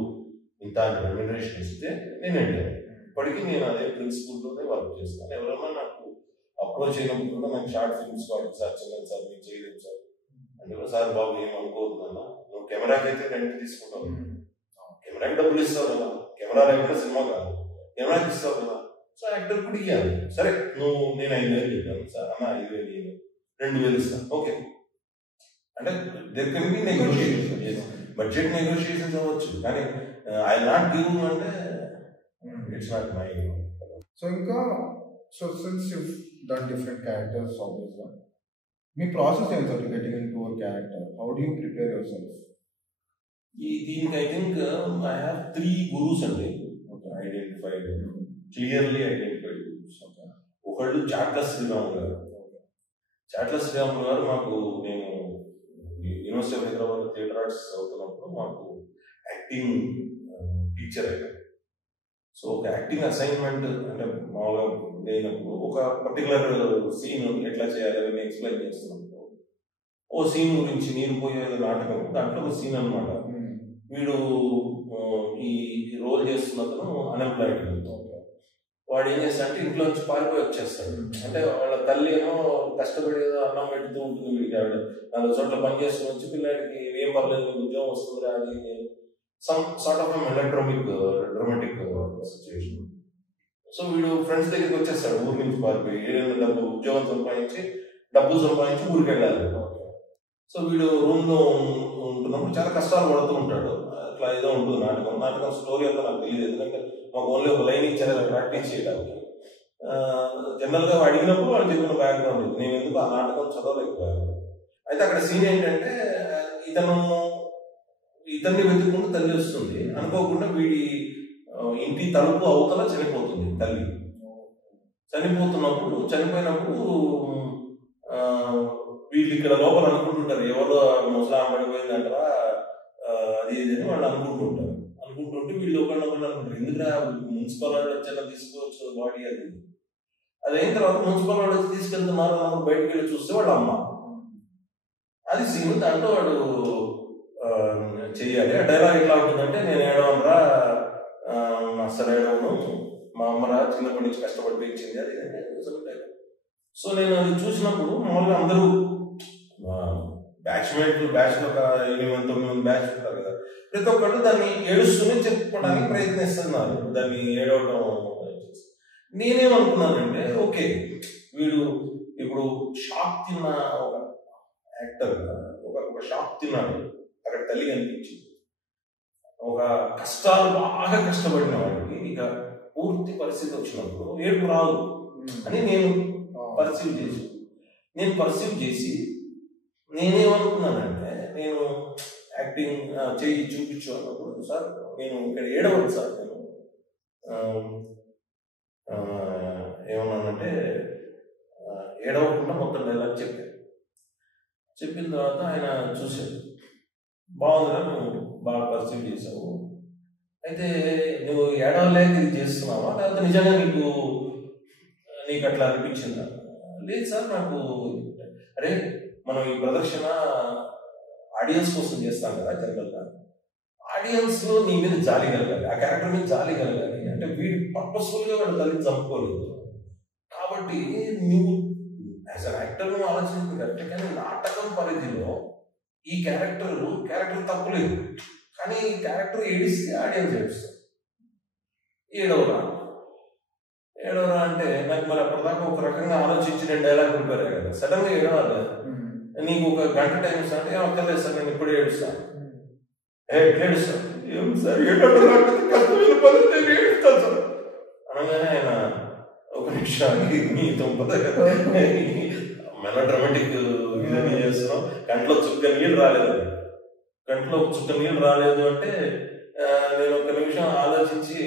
ఇంత రెమ్యునరేషన్ ఇస్తే నేను వెళ్ళాను. ఇప్పటికీ నేను అదే ప్రిన్సిపల్తోనే వర్క్ చేస్తాను. ఎవరైనా నాకు అప్రోచ్ అయినప్పుడు కూడా నాకు షార్ట్ ఫిల్మ్స్ కావాలి సార్, చిన్నది సార్, మీరు చేయలేదు సార్ అంటే కూడా సార్ బాబు ఏం అనుకోవద్దున్నా, నువ్వు కెమెరాకి అయితే రెంట్ తీసుకుంటావు, కెమెరాకి డబ్బులు ఇస్తావు కదా, కెమెరా లేకుండా సినిమా కాదు, కెమెరాకి ఇస్తావు కదా, సో యాక్టర్ కూడా ఇవ్వాలి. సరే నేను 5,000 చెప్పాను సార్, అన్న 5,000 2,000 ఇస్తాను, ఓకే అంటే there can be negotiation, budget negotiations అవ్వచ్చు, కానీ ఐ నాట్ గివ్ అంటే ఇట్స్ నాట్ మై. సో ఇంకా so since you done different characters ఆబ్వియస్గా మీ ప్రాసెస్ ఏంటి sir getting into a character? How do you prepare yourself? దీనికి I think I have 3 gurus అండి, identified, clearly identified gurus. ఒకళ్ళు చాట్ల శ్రీరాములు గారు. చాట్ల శ్రీరాములు గారు మాకు, నేను University of Hyderabad theatre arts చదువుతున్నప్పుడు మాకు యాక్టింగ్ టీచర్ అయ్యారు. సో ఒక యాక్టింగ్ అసైన్మెంట్ అంటే మామూలుగా లేనప్పుడు ఒక పర్టికులర్ సీన్ ఎట్లా చేయాలి అని ఎక్స్ప్లెయిన్ చేస్తున్నప్పుడు ఓ సీన్ గురించి, నేను పోయే నాటకం దాంట్లో ఒక సీన్ అనమాట. వీడు ఈ రోల్ చేస్తున్నతను అన్ఎంప్లాయిడ్, వాడు ఏం చేస్తాడంటే ఇంట్లో నుంచి పారిపోయి వచ్చేస్తాడు. అంటే వాళ్ళ తల్లి ఏమో కష్టపడి అన్నం పెడుతూ ఉంటుంది వీడికి, ఆవిడ 4 చోట్ల పని చేసుకుని వచ్చి పిల్లడికి ఏం పర్లేదు ఉద్యోగం వస్తుంది అది some sort of dramatic situation. So వీడు ఫ్రెండ్స్ దగ్గరికి వచ్చేస్తాడు ఊరి నుంచి పారిపోయి, ఏదైనా ఉద్యోగం సంపాదించి డబ్బులు సంపాదించి ఊరికి వెళ్ళాలి. సో వీడు రూమ్ లో ఉంటున్నప్పుడు చాలా కష్టాలు పడుతూ ఉంటాడు. అట్లా ఏదో ఉంటుంది నాటకం స్టోరీ అంతా నాకు తెలియదు, ఎందుకంటే మాకు ఓన్లీ ఒక లైన్ ఇచ్చారు ప్రాక్టీస్ చేయడానికి. జనరల్ గా అడిగినప్పుడు వాళ్ళు చెప్పిన బ్యాక్గ్రౌండ్ ఇది, నేను ఎందుకు ఆ నాటకం చదవలేకపోయాను. అయితే అక్కడ సీన్ ఏంటంటే ఇతన్ని వెతుక్కుంటూ తల్లి వస్తుంది, అనుకోకుండా వీడి ఇంటి తలుపు అవతల చనిపోతుంది తల్లి. చనిపోయినప్పుడు వీళ్ళు ఇక్కడ లోపల అనుకుంటుంటారు ఎవరో ముసలాం పడిపోయిందంటారా అది ఇది అని వాళ్ళు అనుకుంటుంటే వీళ్ళు ఒకళ్ళు అనుకుంటారు ఎందుకంటే మున్సిపల్ వాళ్ళు వచ్చేలా తీసుకోవచ్చు బాడీ అది. అదైన తర్వాత మున్సిపల్ వాళ్ళు వచ్చి తీసుకెళ్తున్నారు, బయటకు వెళ్ళి చూస్తే వాళ్ళ అమ్మ. అది సీన్. దాంట్లో వాడు చెయ్యాలి. ఆ డైలాగ్ ఎట్లా ఉంటుందంటే, నేను ఏడవనరా, అసలు ఏడవను, మా అమ్మరా చిన్నప్పటి నుంచి కష్టపడి పెంచింది అది. సో నేను అది చూసినప్పుడు మామూలుగా అందరూ బ్యాచ్లో ఒక 8-9 బ్యాచ్ ఉంటారు కదా, ప్రతి ఒక్కళ్ళు దాన్ని ఏడుస్తూనే చెప్పుకోవడానికి ప్రయత్నిస్తున్నారు, దాన్ని ఏడవడం. నేనేమనుకున్నానంటే ఓకే వీడు ఇప్పుడు షాక్ తిన్న ఒక యాక్టర్, ఒక షాక్ తిన్నాడు, అక్కడ తల్లి కనిపించింది. ఒక బాగా కష్టపడిన వాడికి ఇక పూర్తి పరిస్థితి వచ్చినప్పుడు ఏడుపు రాదు అని నేను పర్సీవ్ చేసి నేనేమనుకున్నానంటే, నేను యాక్టింగ్ చేయి చూపించు అన్నప్పుడు, సార్ నేను ఇక్కడ ఏడవను సార్, నేను ఏమన్నానంటే ఏడవకుండా మొత్తం డైలాగ్ చెప్పిన తర్వాత ఆయన చూశాడు, బాగుందిరా నువ్వు బాగా పర్సీవ్ చేసావు, అయితే నువ్వు ఏడవలేక ఇది చేస్తున్నావా లేకపోతే నిజంగా నీకు అట్లా అనిపించిందా? లేదు సార్ నాకు, అరే మనం ఈ ప్రదర్శన ఆడియన్స్ కోసం చేస్తాం కదా, జనరల్గా ఆడియన్స్ లో నీ మీద జాలి కలగాలి, ఆ క్యారెక్టర్ మీద జాలి కలగాలి. అంటే వీడు పర్పస్ఫుల్ గా వాడు తల్లిని చంపుకోలేదు కాబట్టి నువ్వు యాజ్ అన్ యాక్టర్ నువ్వు ఆలోచించుకుంటే, కానీ నాటకం పరిధిలో ఈ క్యారెక్టర్ తప్పులేదు, కానీ ఈ క్యారెక్టర్ ఏడిస్తే ఆడియన్స్ ఏడుస్తారు. ఏడవరా అంటే నాకు మరి అప్పటిదాకా ఒక రకంగా ఆలోచించి నేను డైలాగ్ ప్రిపేర్ అయ్యాను కదా, సడన్ గా ఏడవాలి, నీకు ఒక గంట టైం ఇస్తాను అంటే అక్కర్లేదు సార్ నేను ఇప్పుడే ఏడుస్తాను. ఏడుస్తాను ఏం సార్ ఏడుస్తాను సార్ అనగానే ఆయన ఒక నిమిషానికి మీతో మెల్ల డ్రామాటిక్ ఇవన్నీ చేస్తున్నాం, కంట్లో చుక్క నీళ్ళు రాలేదు అంటే నేను ఒక నిమిషం ఆలోచించి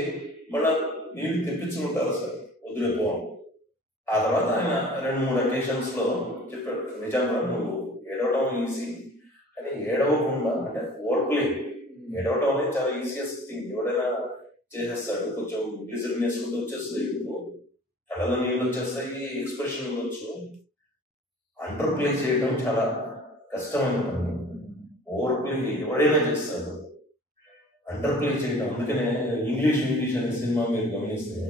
మళ్ళా నీళ్ళు తెప్పించుకుంటారు సార్ వదిలేపోవాలి. ఆ తర్వాత ఆయన 2-3 అకేషన్స్ లో చెప్పాడు, నిజంగా నువ్వు ఏడవడం ఈజీ కానీ ఏడవకుండా అంటే ఓవర్ప్లే, ఏడవటం అనేది చాలా ఈజియెస్ట్ థింగ్, ఎవడైనా చేసేస్తాడు, కొంచెం డిజర్వ్నెస్ కూడా వచ్చేస్తుంది, కళ్ళలో నీళ్ళు వచ్చేస్తాయి, ఎక్స్ప్రెషన్ ఉండొచ్చు. అండర్ ప్లే చేయడం చాలా కష్టమైన పని, ఓవర్ ప్లే ఎవడైనా చేస్తాడు. అండర్ ప్లే చేయడం. అందుకనే ఇంగ్లీష్ అనే సినిమా మీరు గమనిస్తే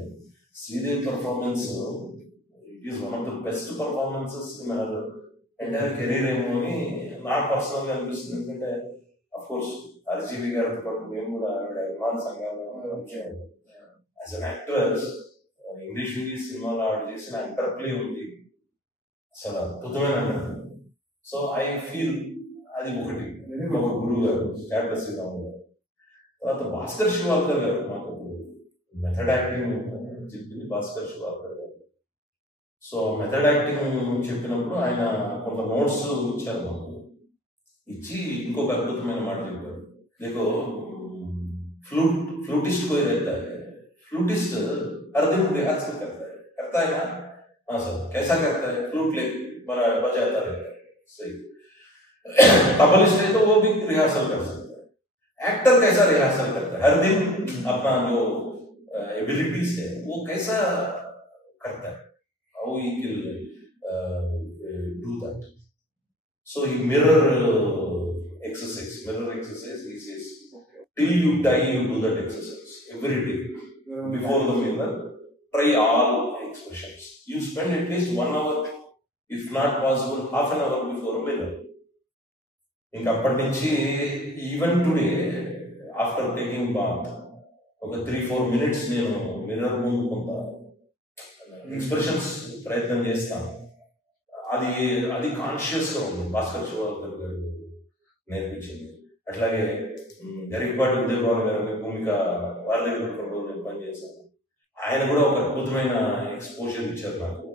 Sridevi performance it is one of the best performances in our entire career ఏమో అని నాకు పర్సనల్గా అనిపిస్తుంది. ఎందుకంటే అఫ్ కోర్స్ RGV గారితో పాటు మేము కూడా ఆవిడ అభిమాన సంఘాల్లో యాజ్ అన్ యాక్ట్రెస్ ఇంగ్లీష్ సినిమాలో ఆవిడ చేసిన అండర్ ప్లే ఉంది, అసలు అద్భుతమైన అండర్. సో ఐ ఫీల్ అది ఒకటి ఒక గురువు గారు స్టాండర్డ్ శ్రీరామ్ గారు. తర్వాత భాస్కర్ శివాల్కర్ గారు మాకు మెథడ్ యాక్టింగ్ చెప్పింది భాస్కర్ శివాల్కర్ గారు. సో మెథడ్ యాక్టింగ్ చెప్పినప్పుడు ఆయన కొంత నోట్స్ ఇచ్చారు మాకు. ఇచ్చి ఇంకొక అద్భుతమైన మాట చెప్పారు. देखो फ्लूटिस्ट कोई रहता है, फ्लूटिस्ट हर दिन रिहर्सल करता है ना. हाँ सर, कैसा करता है? फ्लूट ले बजाता रहता है. सही. तबलिस्ट है तो वो भी रिहर्सल कर सकता है. एक्टर कैसा रिहर्सल करता है? हर दिन अपना जो एबिलिटीज है वो कैसा करता है? How he will do that. So he mirror exercise. He says, till you die, you do that exercise every day. Before the mirror, try all expressions. You spend at least 1 hour, if not possible, half an hour before a mirror. In అప్పటి నుంచి even today after taking bath ఒక 3-4 minutes నేను mirror ముందు కొంత expressions ప్రయత్నం చేస్తాను. అది కాన్షియస్గా ఉంది భాస్కర్ శివాల్కర్ గారు నేర్పించింది. అట్లాగే గరికపాటి ఉదయభాను గారిని భూమిక వారి దగ్గర కొన్ని రోజులు పనిచేశాను. ఆయన కూడా ఒక అద్భుతమైన ఎక్స్పోజర్ ఇచ్చారు నాకు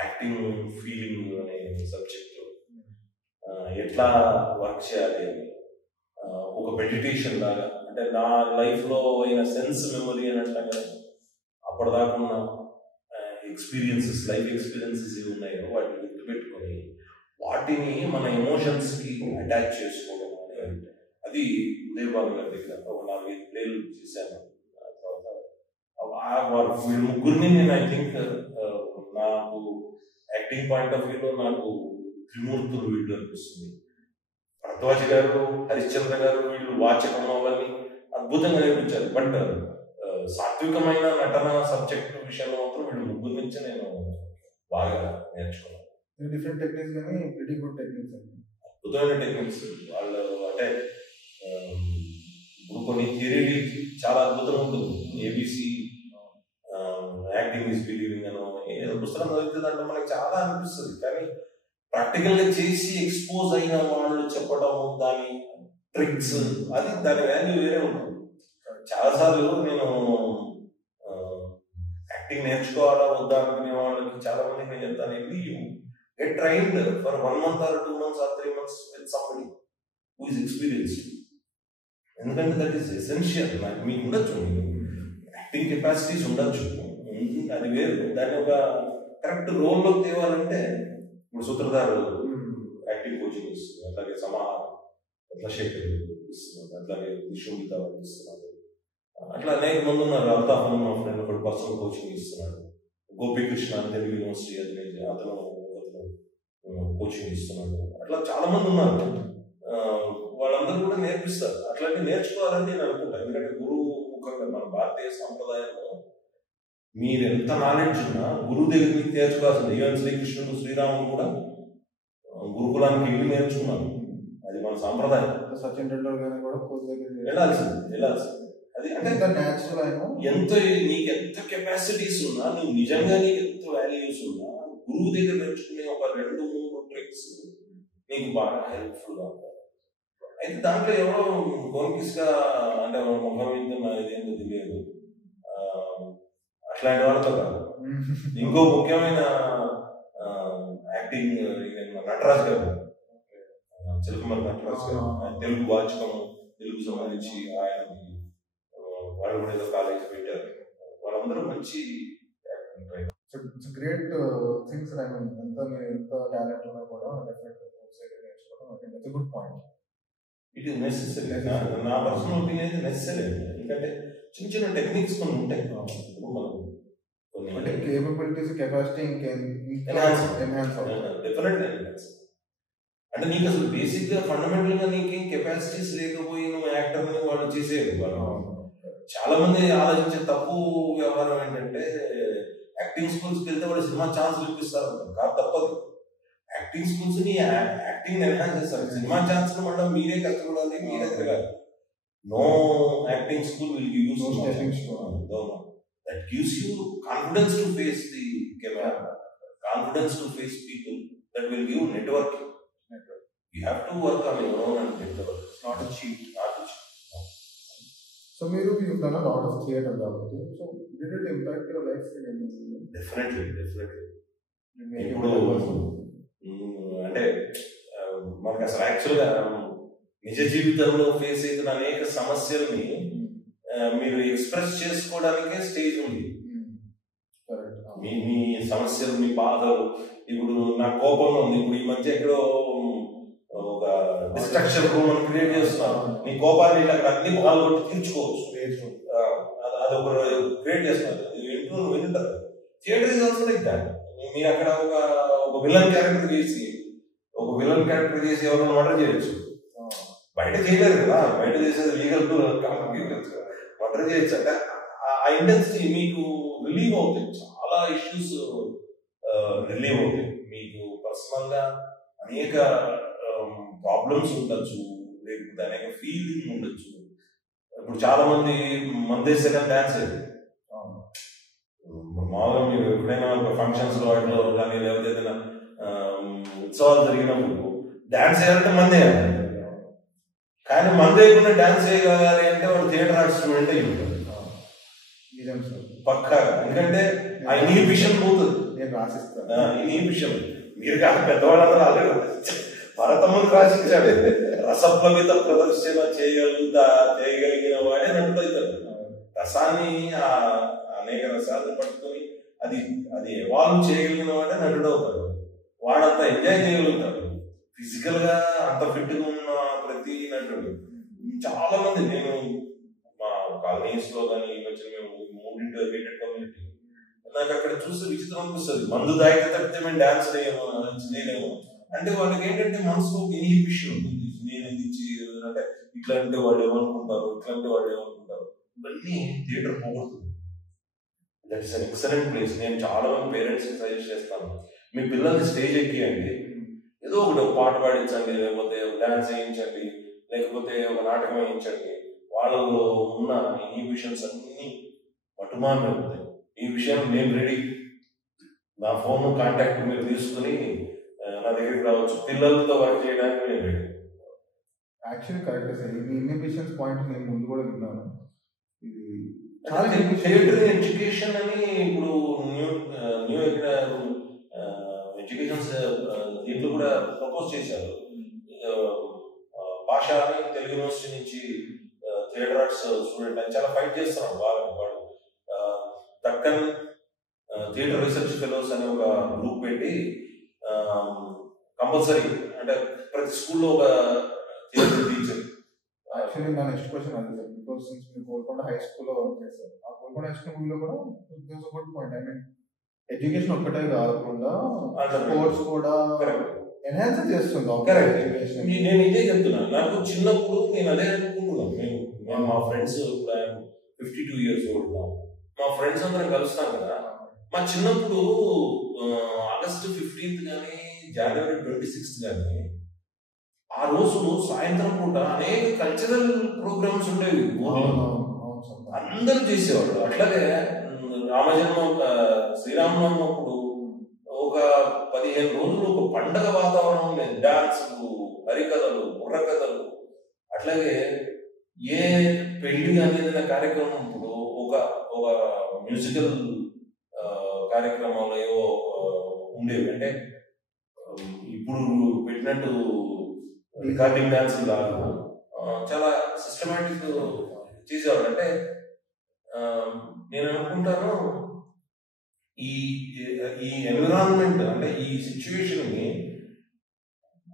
యాక్టింగ్ ఫీలింగ్ అనే సబ్జెక్ట్లో ఎట్లా వర్క్ చేయాలి అని. ఒక మెడిటేషన్ లాగా, అంటే నా లైఫ్లో అయిన సెన్స్ మెమరీ అని అంటాం కదా, అప్పటిదాకా ఉన్న ఎక్స్పీరియన్సెస్, లైఫ్ ఎక్స్పీరియన్సెస్ ఏవి ఉన్నాయో వాటిని గుర్తుపెట్టుకొని వాటిని మన ఎమోషన్స్కి అటాచ్ చేసుకోవడం అనేది. అది ఉదయభాను గారి దగ్గర ఒక 4-5 ప్లేలు చేశాను. తర్వాత వీళ్ళు ముగ్గురిని నేను ఐ థింక్ నాకు యాక్టింగ్ పాయింట్ ఆఫ్ వ్యూలో నాకు త్రిమూర్తులు వీళ్ళు అనిపిస్తుంది. భరద్వాజ్ గారు, హరిశ్చంద్ర గారు, వీళ్ళు వాచకం అవన్నీ అద్భుతంగా నేర్పించారు. బట్ సాత్వికమైన నటన సబ్జెక్ట్ విషయంలో మాత్రం వీళ్ళు ముగ్గురు నుంచి నేను బాగా నేర్చుకున్నాను. డిఫరెంట్ టెక్నిక్స్ కానీ వెరీ గుడ్ టెక్నిక్స్ అండి, అద్భుతమైన టెక్నిక్స్. వాళ్ళు అంటే ఇప్పుడు కొన్ని థియరీ చాలా అద్భుతంగా ఉంటుంది. ABC యాక్టింగ్ ఈజ్ బిలీవింగ్ అనో ఏదో పుస్తకం చదివితే దాంట్లో మనకి చాలా అనిపిస్తుంది. కానీ ప్రాక్టికల్గా చేసి ఎక్స్పోజ్ అయిన వాళ్ళు చెప్పడం, దాని ట్రిక్స్, అది దాని వాల్యూ వేరే ఉంటుంది. చాలాసార్లు నేను యాక్టింగ్ నేర్చుకోవాలా వద్దా అనుకునే వాళ్ళకి చాలా మందికి నేను చెప్తాను, వెళ్ళి get trained for 1 month or 2 months or 3 months with somebody who is experienced. ఎందుకంటే దట్ ఈస్ ఎసెన్షియల్. మీకు ఉండొచ్చు యాక్టింగ్ కెపాసిటీస్ ఉండొచ్చు, అది వేరు. దాన్ని ఒక కరెక్ట్ రోల్లో తేవాలంటే ఇప్పుడు సూత్రధారు యాక్టింగ్ కోచింగ్ ఇస్తుంది, అట్లాగే సమాహారం అట్లా శేఖర్ ఇస్తున్నారు, అట్లాగే విశ్వమిత ఇస్తున్నారు, అట్లా అనేక మంది ఉన్నారు. అల్తాఫ్ అని మా ఫ్రెండ్ ఒకటి పర్సనల్ కోచింగ్ ఇస్తున్నాడు. గోపీకృష్ణ తెలుగు యూనివర్సిటీ అతను కోచింగ్ ఇస్తున్నాడు. అట్లా చాలా మంది ఉన్నారు. వాళ్ళందరూ కూడా నేర్పిస్తారు. అట్లాంటి నేర్చుకోవాలని నేను అనుకుంటాను. ఎందుకంటే గురువు ముఖంగా మన భారతీయ సంప్రదాయంలో మీరు ఎంత నాలెడ్జ్ ఉన్నా గురువు దగ్గర మీకు నేర్చుకోవాల్సింది. ఈవెన్ శ్రీకృష్ణుడు, శ్రీరాముడు కూడా గురుకులానికి వెళ్ళి నేర్చుకున్నాను. అది మన సాంప్రదాయం. సచిన్ టెండూల్కర్ కూడా వెళ్ళాల్సింది. అది అంటే ఎంత నీకు ఎంత కెపాసిటీస్ ఉన్నా, నువ్వు నిజంగా నీకు ఎంత వాల్యూస్ ఉన్నా, గురువు దగ్గర నేర్చుకునే ఒక 2-3 ట్రిక్స్ నీకు బాగా హెల్ప్ఫుల్ గా ఉంటాయి. అయితే దాంట్లో ఎవరో గోన్కిస్గా అంటే ముఖం ఇదేందో తెలియదు అట్లాంటి వాళ్ళతో కాదు. ఇంకో ముఖ్యమైన యాక్టింగ్ నటరాజ్ గారు, చిలకమర్రి నటరాజ్ గారు, తెలుగు వాచకము, తెలుగు సంబంధించి ఆయన వాళ్ళు కూడా ఏదో కాలేజ్ పెట్టారు. వాళ్ళందరూ మంచి ఇట్స్ గ్రేట్ థింగ్స్. ఎంత టాలెంట్ ఉన్నా కూడా good point. It is necessary. నా పర్సనల్ ఒపీనియన్ అయితే నెసెసరీ. ఎందుకంటే చిన్న చిన్న టెక్నిక్స్ కొన్ని ఉంటాయి. అంటే కేపబిలిటీస్, కెపాసిటీ డెఫినెట్లీ. అంటే నీకు అసలు బేసిక్ గా ఫండమెంటల్ గా నీకు కెపాసిటీస్ లేకపోయి నువ్వు యాక్టర్ ని వాళ్ళు చేసేది. వాళ్ళు చాలా మంది ఆలోచించే తప్పు వ్యవహారం ఏంటంటే యాక్టింగ్ స్కూల్స్ కి వెళ్తే వాళ్ళు సినిమా ఛాన్సులు ఇప్పిస్తారు కాదు, తప్పదు. యాక్టింగ్ స్కూల్స్ ని యాక్టింగ్ ఎన్హాన్స్ చేస్తారు, సినిమా ఛాన్స్ మళ్ళీ మీరే కష్టపడాలి, మీరే తిరగాలి. No acting school will give you that gives you confidence to face the camera, confidence to face people, that will give networking. You have to work on your own and get the work. It's not a cheat. So you've done a lot of theatre కాబట్టి, so did it impact your life in any way? Definitely. ఇప్పుడు అంటే మనకు అసలు యాక్చువల్గా నిజ జీవితంలో face అవుతున్న అనేక సమస్యల్ని మీరు ఎక్స్ప్రెస్ చేసుకోవడానికే స్టేజ్ ఉంది. మీ సమస్యలు, మీ బాధలు. ఇప్పుడు నా కోపంలో ఉంది, ఇప్పుడు ఈ మధ్య ఎక్కడో ఒక డిస్ట్రక్షన్ రూమ్ అని క్రియేట్ చేస్తున్నాను. నీ కోపాన్ని ఇలా అన్ని బాగా కొట్టి తీర్చుకోవచ్చు, అది ఒక క్రియేట్ చేస్తున్నారు. ఇంట్లో వింటారు. Theatre is also like that. మీరు అక్కడ ఒక విలన్ క్యారెక్టర్ చేసి ఎవరైనా మర్డర్ చేయొచ్చు. బయట చేయలేరు కదా, బయట చేసేది లీగల్ మర్డర్ చేయొచ్చు. అంటే ఆ ఇండస్ట్రీ మీకు రిలీవ్ అవుతాయి, చాలా ఇష్యూస్ రిలీవ్ అవుతాయి. మీకు పర్సనల్ గా అనేక ప్రాబ్లమ్స్ ఉండొచ్చు, లేకపోతే అనేక ఫీలింగ్ ఉండొచ్చు. ఇప్పుడు చాలా మంది మందేశాక డాన్స్ అయ్యింది. మామూలుగా మీరు ఎప్పుడైనా ఒక ఫంక్షన్స్ లో వాటిలో కానీ లేకపోతే ఏదైనా ఉత్సవాలు జరిగినప్పుడు డాన్స్ వేయాలంటే మందే, కానీ మంది వేయకుండా డాన్స్ వేయగలగాలి అంటే వాడు థియేటర్ ఆర్ట్స్ స్టూడెంట్ అయి ఉంటాడు పక్కా. ఎందుకంటే ఆ ఇన్హిబిషన్ పోతుంది. నేను రాసిస్తాను ఇన్హిబిషన్. మీరు కాదు, పెద్దవాళ్ళందరూ ఆల్రెడీ భరతముని రాసించాడు. రసప్లవిత ప్రదర్శన చేయగలిగిన వాడే నటుడవుతాడు. రసాన్ని అనేక రసాలను పట్టుకొని అది ఎవాల్వ్ చేయగలిగిన వాడే నటుడవుతాడు. వాడంతా ఎంజాయ్ చేయగలుగుతాడు. ఫిజికల్ గా అంత ఫిట్ గా ఉన్న ప్రతి నటుడు చాలా మంది, నేను మా కాలనీస్ లో కానీ వచ్చిన మేము మూడింటి గేటెడ్ కమ్యూనిటీ, నాకు అక్కడ చూస్తే విచిత్రం అనిపిస్తుంది. మందు దాయితే తప్పితే మేము డాన్స్ చేయలేము. అంటే వాళ్ళకి ఏంటంటే మనసులో ఇన్హిబిషన్ ఉంటుంది. నేను అంటే ఇట్లా అంటే వాళ్ళు ఏమనుకుంటారు, ఇవన్నీ థియేటర్ పోగొడుతుంది. That is an excellent place. నేను చాలా మంది పేరెంట్స్ కి సజెస్ట్ చేస్తాను, మీ పిల్లల్ని స్టేజ్ ఎక్కియండి, ఏదో ఒకటి పాట పాడించండి, లేకపోతే డాన్స్ వేయించండి, లేకపోతే ఒక నాటకం వేయించండి. వాళ్ళలో ఉన్న ఇన్హిబిషన్స్ అన్ని మటుమాన్ని అవుతాయి. ఈ విషయం నేను రెడీ. నా ఫోన్ కాంటాక్ట్ మీరు తీసుకుని నా దగ్గరికి రావచ్చు. పిల్లలతో వర్క్ చేయడానికి నేను రెడీ. Actually correct sir. ఈ ఇన్హిబిషన్స్ పాయింట్ నేను ముందు కూడా విన్నాను. థియేటర్ ఎడ్యుకేషన్ అని ఇప్పుడు న్యూ ఎడ్యుకేషన్ దీంట్లో కూడా ప్రపోజ్ చేశారు. భాష అని తెలుగు యూనివర్సిటీ నుంచి థియేటర్ ఆర్ట్స్ స్టూడెంట్ అని చాలా ఫైట్ చేస్తున్నాడు. వాడు దక్కన్ థియేటర్ రీసెర్చ్ ఫెలోస్ అని ఒక గ్రూప్ పెట్టి కంపల్సరీ అంటే ప్రతి స్కూల్లో ఒక థియేటర్ టీచర్. యాక్చువల్లీ నా నెక్స్ట్ క్వశ్చన్ అది సార్. బికాస్ సిన్స్ మీరు గోల్కొండ హై స్కూల్లో వర్క్ చేశారు, ఆ గోల్కొండ హై స్కూల్లో కూడా good point. I mean education ఒక్కటే కాకుండా స్పోర్ట్స్ కూడా ఎన్హాన్స్ చేస్తుంది. నేను ఇదే చెప్తున్నాను. నాకు చిన్నప్పుడు నేను అదే అనుకుంటున్నాను. మేము మా ఫ్రెండ్స్ 52 years old, మా ఫ్రెండ్స్ అందరం కలుస్తాం కదా. మా చిన్నప్పుడు ఆగస్టు 15th కానీ జనవరి 26th కానీ ఆ రోజులు సాయంత్రం పూట అనేక కల్చరల్ ప్రోగ్రామ్స్ ఉండేవి. అందరూ చేసేవాళ్ళు. అట్లాగే శ్రీరామనవమి అప్పుడు ఒక 15 రోజులు ఒక పండగ వాతావరణం ఉండేది. డాన్సులు, హరికథలు, బుర్రకథలు. అట్లాగే ఏ పెళ్లి అనేది కార్యక్రమం ఇప్పుడు ఒక మ్యూజికల్ కార్యక్రమాలు ఏవో ఉండేవి. అంటే ఇప్పుడు పెట్టినట్టు రికార్డింగ్ డాన్స్ కాదు, చాలా సిస్టమేటిక్ చేసేవాడు. అంటే నేను అనుకుంటాను ఈ ఎన్విరాన్మెంట్ అంటే ఈ సిచ్యువేషన్ ని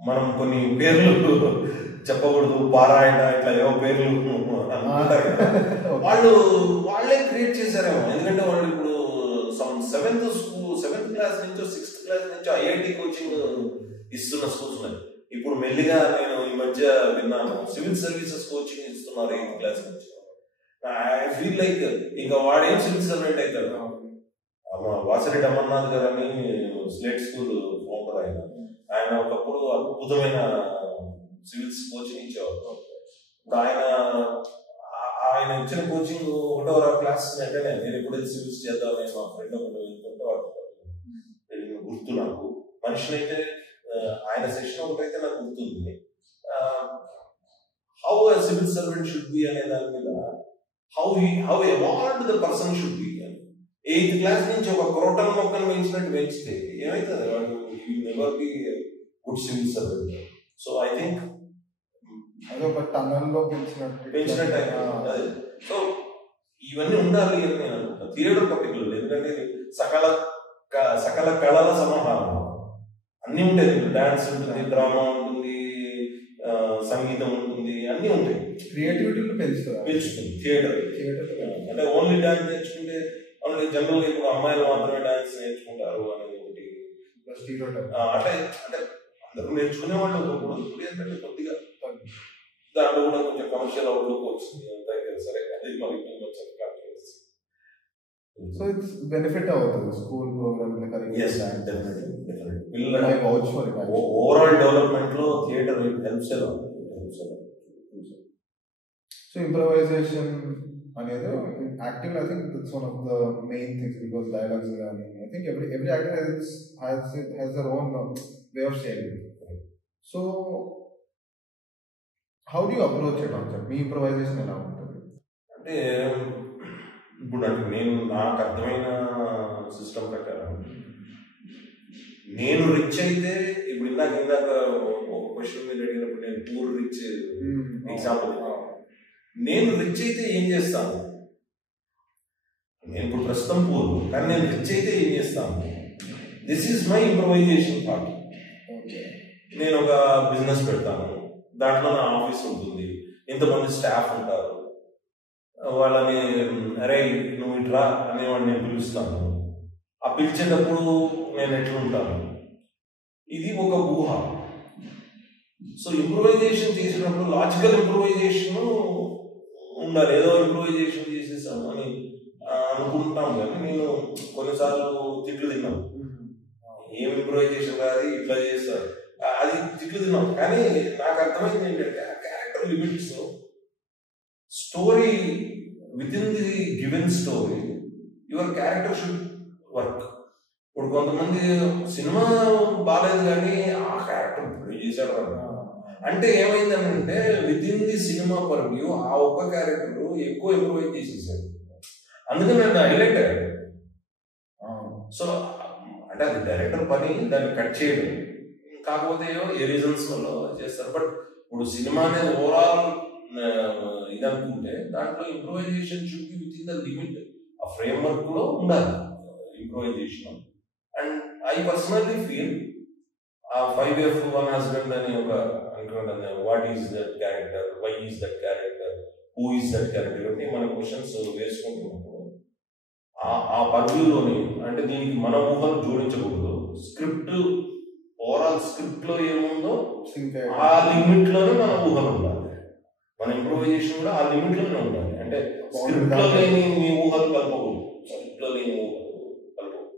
మనం కొన్ని పేర్లు చెప్పకూడదు, పారాయణ ఇట్లా ఏవో పేర్లు అనుకుంటారు. వాళ్ళే క్రియేట్ చేశారేమో. ఎందుకంటే వాళ్ళు ఇప్పుడు సెవెంత్ క్లాస్ నుంచో 6th క్లాస్ నుంచో IIT కోచింగ్ ఇస్తున్న స్కూల్స్ ఉన్నాయి. ఇప్పుడు మెల్లిగా నేను ఈ మధ్య విన్నాను సివిల్ సర్వీసెస్ కోచింగ్ ఇస్తున్నారు 8th క్లాస్ నుంచి. ఐ ఫీల్ లైక్ ఇంకా వాడేం సివిల్ సర్వెంట్ అవుతాడు. వాసిరెడ్డి అమర్నాథ్ గారు అని స్లేట్ స్కూల్ ఫౌండర్ ఆయన ఒకప్పుడు అద్భుతమైన సివిల్స్ కోచింగ్ ఇచ్చేవారు. ఆయన ఇచ్చిన కోచింగ్ 1వ క్లాస్ అంటే నేను ఎప్పుడైతే సివిల్స్ చేద్దామని మా ఫ్రెండ్ ఒకటి వెళ్తుంటే వాడు గుర్తు నాకు మనిషినైతే ఆయన సెషన్ ఒకటైతే నాకు గుర్తుంది. How a civil servant should be అనే దాని మీద how evolved the person should be అని 8th క్లాస్ నుంచి ఒక క్రోటన్ మొక్కను పెంచినట్టు పెంచితే ఏమవుతుంది వాడు never be good civil servant. So I think అదొక టనల్లో పెంచినట్టు. సో ఇవన్నీ ఉండాలి అని నేను అనుకుంటా థియేటర్ పర్టికులర్. ఎందుకంటే సకల కళల సమాహారం అన్నీ ఉంటాయి. డాన్స్ ఉంటుంది, డ్రామా ఉంటుంది, సంగీతం ఉంటుంది, అన్నీ ఉంటాయి. క్రియేటివిటీని పెంచుతుంది థియేటర్. అంటే ఓన్లీ డాన్స్ నేర్చుకుంటే ఓన్లీ జనరల్ ఇప్పుడు అమ్మాయిలు మాత్రమే డాన్స్ నేర్చుకుంటారు అనేది ఒకటి. అంటే అంటే అందరూ నేర్చుకునే వాళ్ళు ఇప్పుడు ఏంటంటే కొద్దిగా దాంట్లో కూడా కొంచెం కమర్షియల్ అవుట్లుక్ వచ్చింది. అంతా సరే అది మరి కొంచెం సో ఇట్స్ బెనిఫిట్ అవుతుంది స్కూల్ ప్రోగ్రామ్. ఓవరాల్ డెవలప్మెంట్ లో థియేటర్ హెల్ప్స్. సో ఇంప్రవైజేషన్ అనేది acting I think it's one of the main things because dialogues కానీ I think every actor has their own way of sharing. So how do you approach it on మీ improvisation ఎలా ఉంటుంది? అంటే ఇప్పుడు అంటే నేను నాకు అర్థమైన సిస్టమ్ ప్రకారం నేను రిచ్ అయితే ఇప్పుడు ఇందాక ఒక క్వశ్చన్ మీరు అడిగినప్పుడు నేను పూర్ రిచ్ ఎగ్జాంపుల్. నేను రిచ్ అయితే ఏం చేస్తాను? నేను ఇప్పుడు ప్రస్తుతం పూర్, కానీ నేను రిచ్ అయితే ఏం చేస్తాను? This is my improvisation part. నేను ఒక బిజినెస్ పెడతాను, దాంట్లో నా ఆఫీస్ ఉంటుంది, ఇంతమంది స్టాఫ్ ఉంటారు, వాళ్ళని అరే నువ్వు ఇట్రా అనేవాడిని నేను పిలుస్తాను. ఆ పిలిచేటప్పుడు నేను ఎట్లుంటాను, ఇది ఒక ఊహ. సో ఇంప్రూవైజేషన్ చేసినప్పుడు లాజికల్ ఇంప్రూవైజేషన్ ఉండాలి. ఏదో ఇంప్రూవైజేషన్ చేసేసాను అని అనుకుంటాం, కానీ నేను కొన్నిసార్లు తిట్లు తిన్నాను. ఏం ఇంప్రూవైజేషన్ కాదు ఇట్లా చేస్తారు, అది తిట్లు తిన్నాం. కానీ నాకు అర్థమైంది ఏంటంటే ఆ character limits story with in the given story your character should work. ఇప్పుడు కొంతమంది సినిమా బాగాలేదు కానీ ఆ క్యారెక్టర్ ఇప్పుడు చేశాడు అంటే ఏమైందనంటే within the cinema purview ఆ ఒక్క క్యారెక్టర్ ఎక్కువ ఇంప్రూవైజ్ చేసేసాడు, అందుకని నేను హైలైట్ అయ్యాడు. సో అంటే అది డైరెక్టర్ పని, దాన్ని కట్ చేయడం. కాకపోతే ఏ రీజన్స్ వల్ల చేస్తారు. బట్ ఇప్పుడు సినిమా అనేది ఓవరాల్ ఇది అనుకుంటే దాంట్లో improvisation should be within the limit. ఆ ఫ్రేమ్ వర్క్ లో ఉండాలి improvisation. And I personally feel ఆ 5F1 హస్బెండ్ అని ఒక అనుకుంటుంది, what is that character, why is that character, who is that character, ఇవన్నీ మన క్వశ్చన్స్ వేసుకుంటున్నప్పుడు ఆ పర్వ్యూలోని అంటే దీనికి మన ఊహలు జోడించకూడదు. స్క్రిప్ట్ ఓవరాల్ స్క్రిప్ట్ లో ఏముందో ఆ లిమిట్ లోనే మన ఊహలు ఉండాలి. మన ఇంప్రూవైజేషన్ కూడా ఆ లిమిట్ లోనే ఉండాలి. అంటే స్క్రిప్ట్ లో లేని మీ ఊహలు కలపకూడదు, స్క్రిప్ట్ లో లేని ఊహలు కలపకూడదు.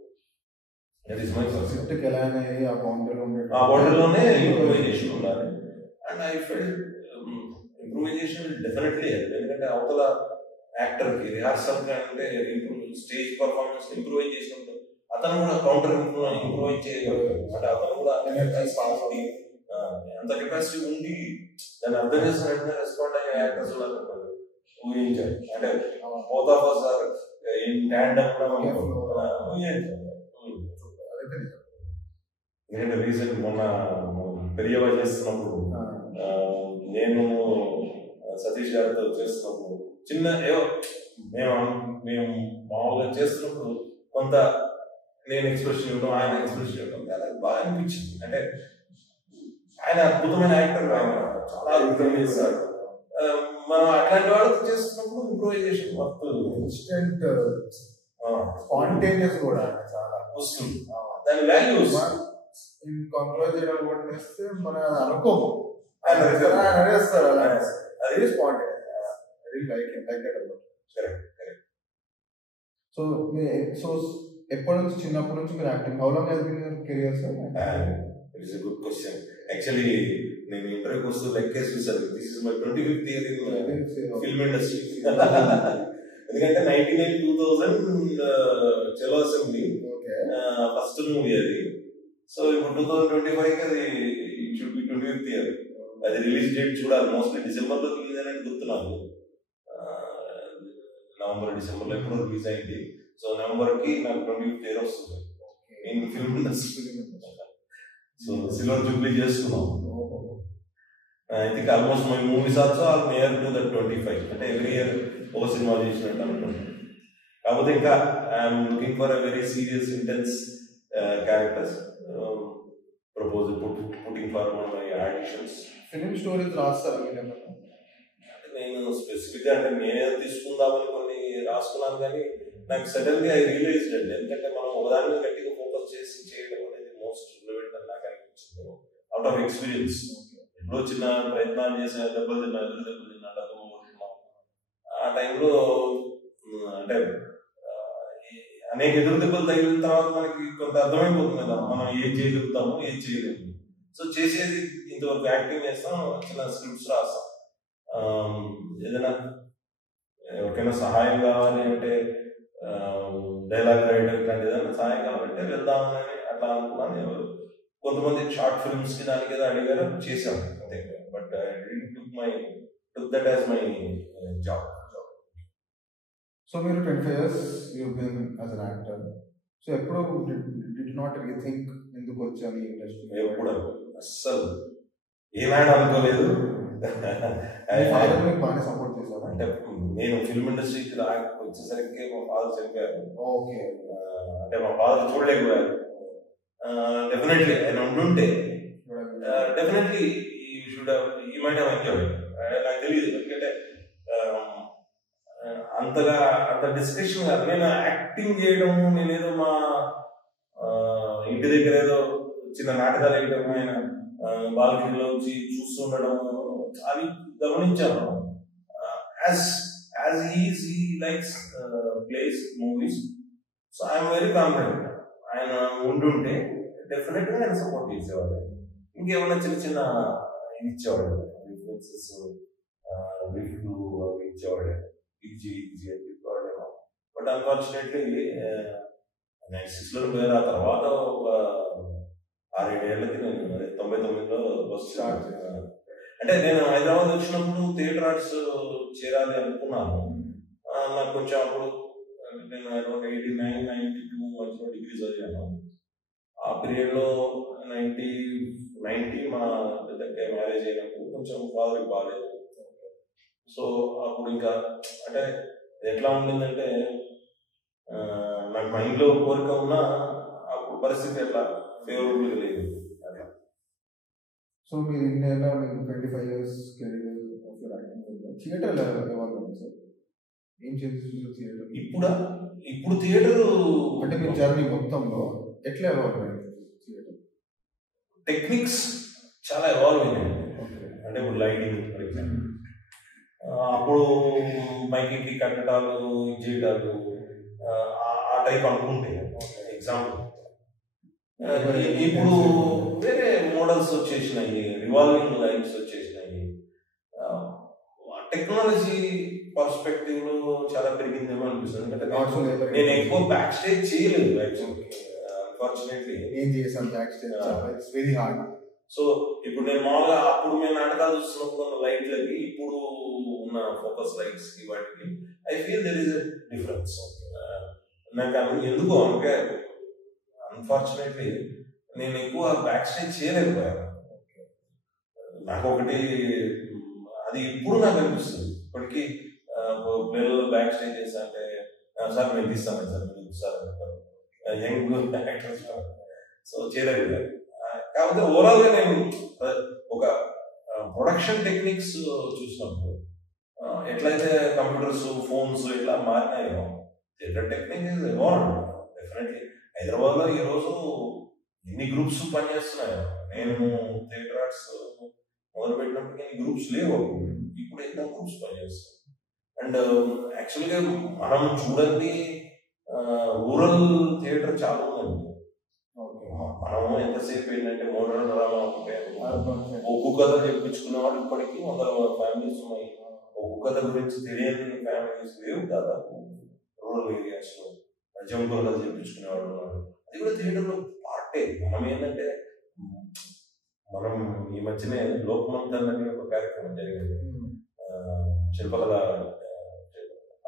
ఆ బౌండరీలోనే ఇంప్రూవైజేషన్ ఉండాలి. And I felt improvisation definitely help. ఎందుకంటే అవతల యాక్టర్ కి రిహార్సల్ అంటే స్టేజ్ పర్ఫార్మెన్స్ ఇంప్రూవైజ్ చేసినప్పుడు అతను కూడా కౌంటర్ ఇంప్రూవైజ్ చేయగలుగుతాడు. అంటే అతను కూడా అంత కెపాసిటీ ఉండి దాన్ని అర్థం చేసిన వెంటనే రెస్పాండ్ అయ్యే యాక్టర్స్ ఊహించారు. అంటే both of us are in tandem కూడా ఊహించారు. ఎందుకంటే రీసెంట్ మొన్న పెరియవా చేస్తున్నప్పుడు నేను సతీష్ గారితో చేస్తున్నప్పుడు చిన్న ఏవో మేము మామూలుగా చేస్తున్నప్పుడు కొంత నేను ఎక్స్ప్రెషన్ ఇవ్వడం, ఆయన ఎక్స్ప్రెషన్ ఇవ్వడం బాగా అనిపించింది. అంటే ఆయన అద్భుతమైన యాక్టర్, ఆయన చాలా అద్భుతంగా చేస్తారు. మనం అట్లాంటి వాళ్ళతో చేస్తున్నప్పుడు ఇంప్రూవైజేషన్ ఇన్స్టెంట్ స్పాంటేనియస్ కూడా చాలా వస్తుంది. దాని వాల్యూస్ కంక్లూడ్ చేయడం కూడా నేస్తే మన అనుకోము అనేస్తారు అది స్పాంట్ సో ఎప్పటి నుంచి చిన్నప్పటి నుంచి మీరు acting how long has been your career sir? It is a good question. Actually నేను ఇంటర్వ్యూకి వస్తూ లెక్కేసి చూసాను. This is my 25th year ఇన్ ఫిల్మ్ ఇండస్ట్రీ. ఎందుకంటే 99-2000 చలో అసెంబ్లీ ఫస్ట్ మూవీ అది. సో ఇప్పుడు 2025 అది ఇట్ షుడ్ బి 25th year. అది రిలీజ్ డేట్ చూడాలి. మోస్ట్లీ డిసెంబర్లో రిలీజ్ అని గుర్తు నాకు. నవంబర్ డిసెంబర్లో ఎప్పుడో రిలీజ్ అయింది. సో నవంబర్కి నాకు 25th year వస్తుంది నేను film industry. So silver jubilee చేస్తున్నాం. I think almost my movies also are near to that 25. అంటే ఎవ్రీ ఇయర్ ఒక సినిమా చేసినట్టు అనుకుంటున్నాను. కాకపోతే ఇంకా I'm looking for a very serious intense characters. Proposal putting for my auditions. Film stories రాస్తారా మీరు? నేను స్పెసిఫిక్గా అంటే నేనేదో తీసుకుందామని కొన్ని రాసుకున్నాను, కానీ నాకు సడన్లీ ఐ రియలైజ్డ్ అండి. ఎందుకంటే మనం ఒకదాని మీద గట్టిగా ఫోకస్ చేసి చేయడం అనేది మోస్ట్ రిలవెంట్ అని నాకు అనిపించింది. అవుట్ ఆఫ్ ఎక్స్పీరియన్స్ ఎప్పుడో చిన్న ప్రయత్నాలు చేసిన దెబ్బలు తిన్నాం. ఆ టైంలో అంటే అనేక ఎదురు దెబ్బలు తగిలిన తర్వాత మనకి కొంత అర్థమైపోతుంది కదా మనం ఏం చేయగలుగుతాము ఏం చేయలేము. సో చేసేది ఇంతవరకు యాక్టింగ్ చేస్తాం, చిన్న స్క్రిప్ట్స్ రాస్తాం. ఏదైనా ఎవరికైనా సహాయం కావాలి అంటే డైలాగ్ రైటర్ ఇట్లాంటి ఏదైనా సహాయం కావాలంటే వెళ్దామని అట్లా అనుకున్నాను. కొంతమంది షార్ట్ ఫిల్మ్స్ కి దానికి ఏదో అడిగారు, చేశాం అంతే. But I took that as my job. So మీరు 25 years you been as an actor. So ఎప్పుడు డిడ్ నాట్ రీథింక్ ఎందుకు వచ్చాను ఈ ఇండస్ట్రీ? ఎప్పుడు అస్సలు ఏనాడు అనుకోలేదు. బాగానే సపోర్ట్ చేశారు. అంటే నేను ఫిల్మ్ ఇండస్ట్రీకి వచ్చేసరికి మా ఫాదర్ చనిపోయారు. ఓకే. అంటే మా ఫాదర్ చూడలేకపోయారు. డెఫినెట్లీ ఆయన ఉండుంటే డెఫినెట్లీ ఈ మైండ్ హావ్ ఎంజాయ్డ్. నాకు తెలియదు ఎందుకంటే అంతగా అంత డిస్కషన్ కాదు. నేను యాక్టింగ్ చేయడము, నేనేదో మా ఇంటి దగ్గర ఏదో చిన్న నాటకాలు వేయడం, ఆయన బాల్కనీలో వచ్చి చూస్తుండడము అవి గమనించాను. As he likes plays movies, so I am very confident. ఆయన ఉండుంటే డెఫినెట్ గా ఆయన సపోర్ట్ చేసేవాడు. ఇంకేమన్నా చిన్న చిన్న ఇది ఇచ్చేవాడు, రిఫరెన్సెస్ రివ్యూ అవి ఇచ్చేవాడు, ఈజీ అని చెప్పేవాడేమో. బట్ అన్ఫార్చునేట్లీ 96లో పోయిన తర్వాత ఒక 6-7 ఏళ్ళకి నేను 99లో బస్ స్టార్ట్ చేశాను. అంటే నేను హైదరాబాద్ వచ్చినప్పుడు థియేటర్ ఆర్ట్స్ చేరాలి అనుకున్నాను. నాకు కొంచెం అప్పుడు నేను 89-92 మధ్యలో డిగ్రీ చదివాను. ఆ పీరియడ్లో 90 మా పెద్దకి మ్యారేజ్ అయినప్పుడు కొంచెం ఫాదర్కి బాగాలేదు. సో అప్పుడు ఇంకా అంటే ఎట్లా ఉండిందంటే నాకు మైండ్లో కోరిక ఉన్నా అప్పుడు పరిస్థితి ఎట్లా ఫేవరబుల్గా లేదు అట్లా. సో మీరు ఇన్నేళ్ళ 25 years కెరీర్ థియేటర్ సార్ ఏం చేసి థియేటర్ ఇప్పుడు థియేటర్ అంటే మీ జర్నీ మొత్తంలో ఎట్లా ఎవాల్వ్ అయింది థియేటర్? టెక్నిక్స్ చాలా ఎవాల్వ్ అయినాయి. అంటే ఇప్పుడు లైటింగ్ ఫర్ ఎగ్జాంపుల్, అప్పుడు మైకింగ్కి కట్టడాలు చేయడాలు ఆ టైప్ అనుకుంటే ఎగ్జాంపుల్. ఇప్పుడు వేరే మోడల్స్ వచ్చేసినాయి, రివాల్వింగ్ లైట్స్ వచ్చేసినాయి. టెక్నాలజీ పర్స్పెక్టివ్ లో చాలా పెరిగిందేమో అనిపిస్తుంది. ఎందుకంటే నేను ఎక్కువ బ్యాక్ స్టేజ్ చేయలేదు యాక్చువల్లీ, అన్ఫార్చునేట్లీ. ఏం చేసాను back stage, it's very hard. So ఇప్పుడు నేను మామూలుగా అప్పుడు మేము నాటకాలు చూస్తున్నప్పుడు లైట్లకి ఇప్పుడు ఉన్న ఫోకస్ లైట్స్ కి వాటికి I feel there is a difference. నాకు ఎందుకో అంటే అన్ఫార్చునేట్లీ నేను ఎక్కువ బ్యాక్ స్టేజ్ చేయలేకపోయాను. నాకు ఒకటి అది ఇప్పుడు నాకు అనిపిస్తుంది. ఇప్పటికీ పిల్లలు బ్యాక్ స్టేజ్ చేస్తా అంటే సార్ నేను తీస్తాను సార్ మీరు సార్ యంగ్ యాక్టర్స్. సో చేయలేదు. కాకపోతే ఓవరాల్ గా నేను ఒక ప్రొడక్షన్ టెక్నిక్స్ చూసినప్పుడు ఎట్లయితే కంప్యూటర్స్ ఫోన్స్ ఇట్లా మారినాయో theatre technique is evolved definitely. Hyderabad లో ఈ రోజు ఎన్ని గ్రూప్స్ పనిచేస్తున్నాయో. నేను థియేటర్ ఆర్ట్స్ మొదలు పెట్టినప్పటికీ ఎన్ని గ్రూప్స్ లేవు, ఇప్పుడు ఎన్నో గ్రూప్స్ పనిచేస్తాయి. అండ్ యాక్చువల్గా మనం చూడండి రూరల్ థియేటర్ చాలా ఉందండి. మనము ఎంతసేపు ఏంటంటే మోడర్న్ డ్రామా ఉంటే ఒక్కొక్క కథ చెప్పించుకున్న వాళ్ళు ఇప్పటికీ 100 ఫ్యామిలీస్ ఉన్నాయి. ఒక్కొక్క కథ గురించి తెలియని ఫ్యామిలీస్ లేవు దాదాపు రూరల్ ఏరియాస్ లో. జంపుల కథ చెప్పించుకునే వాళ్ళు ఉన్నారు. అది కూడా థియేటర్లో పార్టే. మనం ఏంటంటే మనం ఈ మధ్యనే లోకమంతన్ అనే ఒక కార్యక్రమం జరిగింది శిల్పకళ.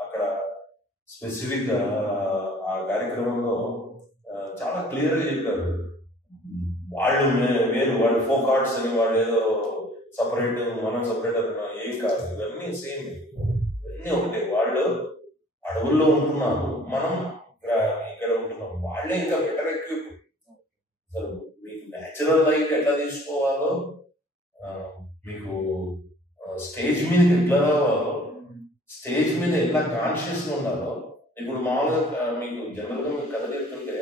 అక్కడ స్పెసిఫిక్ గా ఆ కార్యక్రమంలో చాలా క్లియర్ గా చెప్పారు. వాళ్ళు వేరు, వాళ్ళు ఫోక్ ఆర్ట్స్ అని వాళ్ళు ఏదో సపరేట్ మనం సపరేట్ అన్నా ఏం కాదు, ఇవన్నీ సేమ్, ఇవన్నీ ఒకటే. వాళ్ళు అడవుల్లో ఉంటున్నారు, మనం ఇక్కడ ఉంటున్నాం. వాళ్ళే ఇంకా బెటర్ ఎక్విప్. అసలు మీకు న్యాచురల్ లైట్ ఎట్లా తీసుకోవాలో, మీకు స్టేజ్ మీదకి ఎట్లా రావాలో, స్టేజ్ మీద ఎట్లా కాన్షియస్గా ఉండాలో. ఇప్పుడు మామూలుగా మీకు జనరల్గా మీకు కథ చెప్తుంటే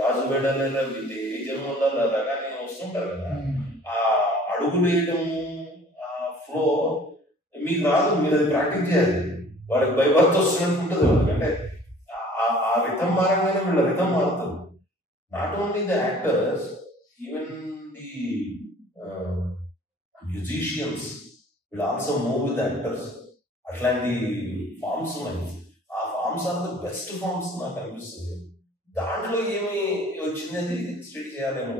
రాజుబేడ ఈ జన్మల్లో రకాన్ని వస్తుంటారు కదా, ఆ అడుగు వేయడం, ఆ ఫ్లో మీకు రాదు, మీరు అది ప్రాక్టీస్ చేయాలి. వాళ్ళకి భయభక్తి వస్తున్నట్టు ఉంటుంది వాళ్ళకి. అంటే ఆ రిథం మారంగానే వీళ్ళ రిథం మారుతుంది. Not only the actors, even the musicians will also move with actors. అట్లాంటి ఫార్మ్స్ ఉన్నాయి. ఆ forms are the best forms నాకు అనిపిస్తుంది. దాంట్లో ఏమి వచ్చింది స్టడీ చేయాలేమో.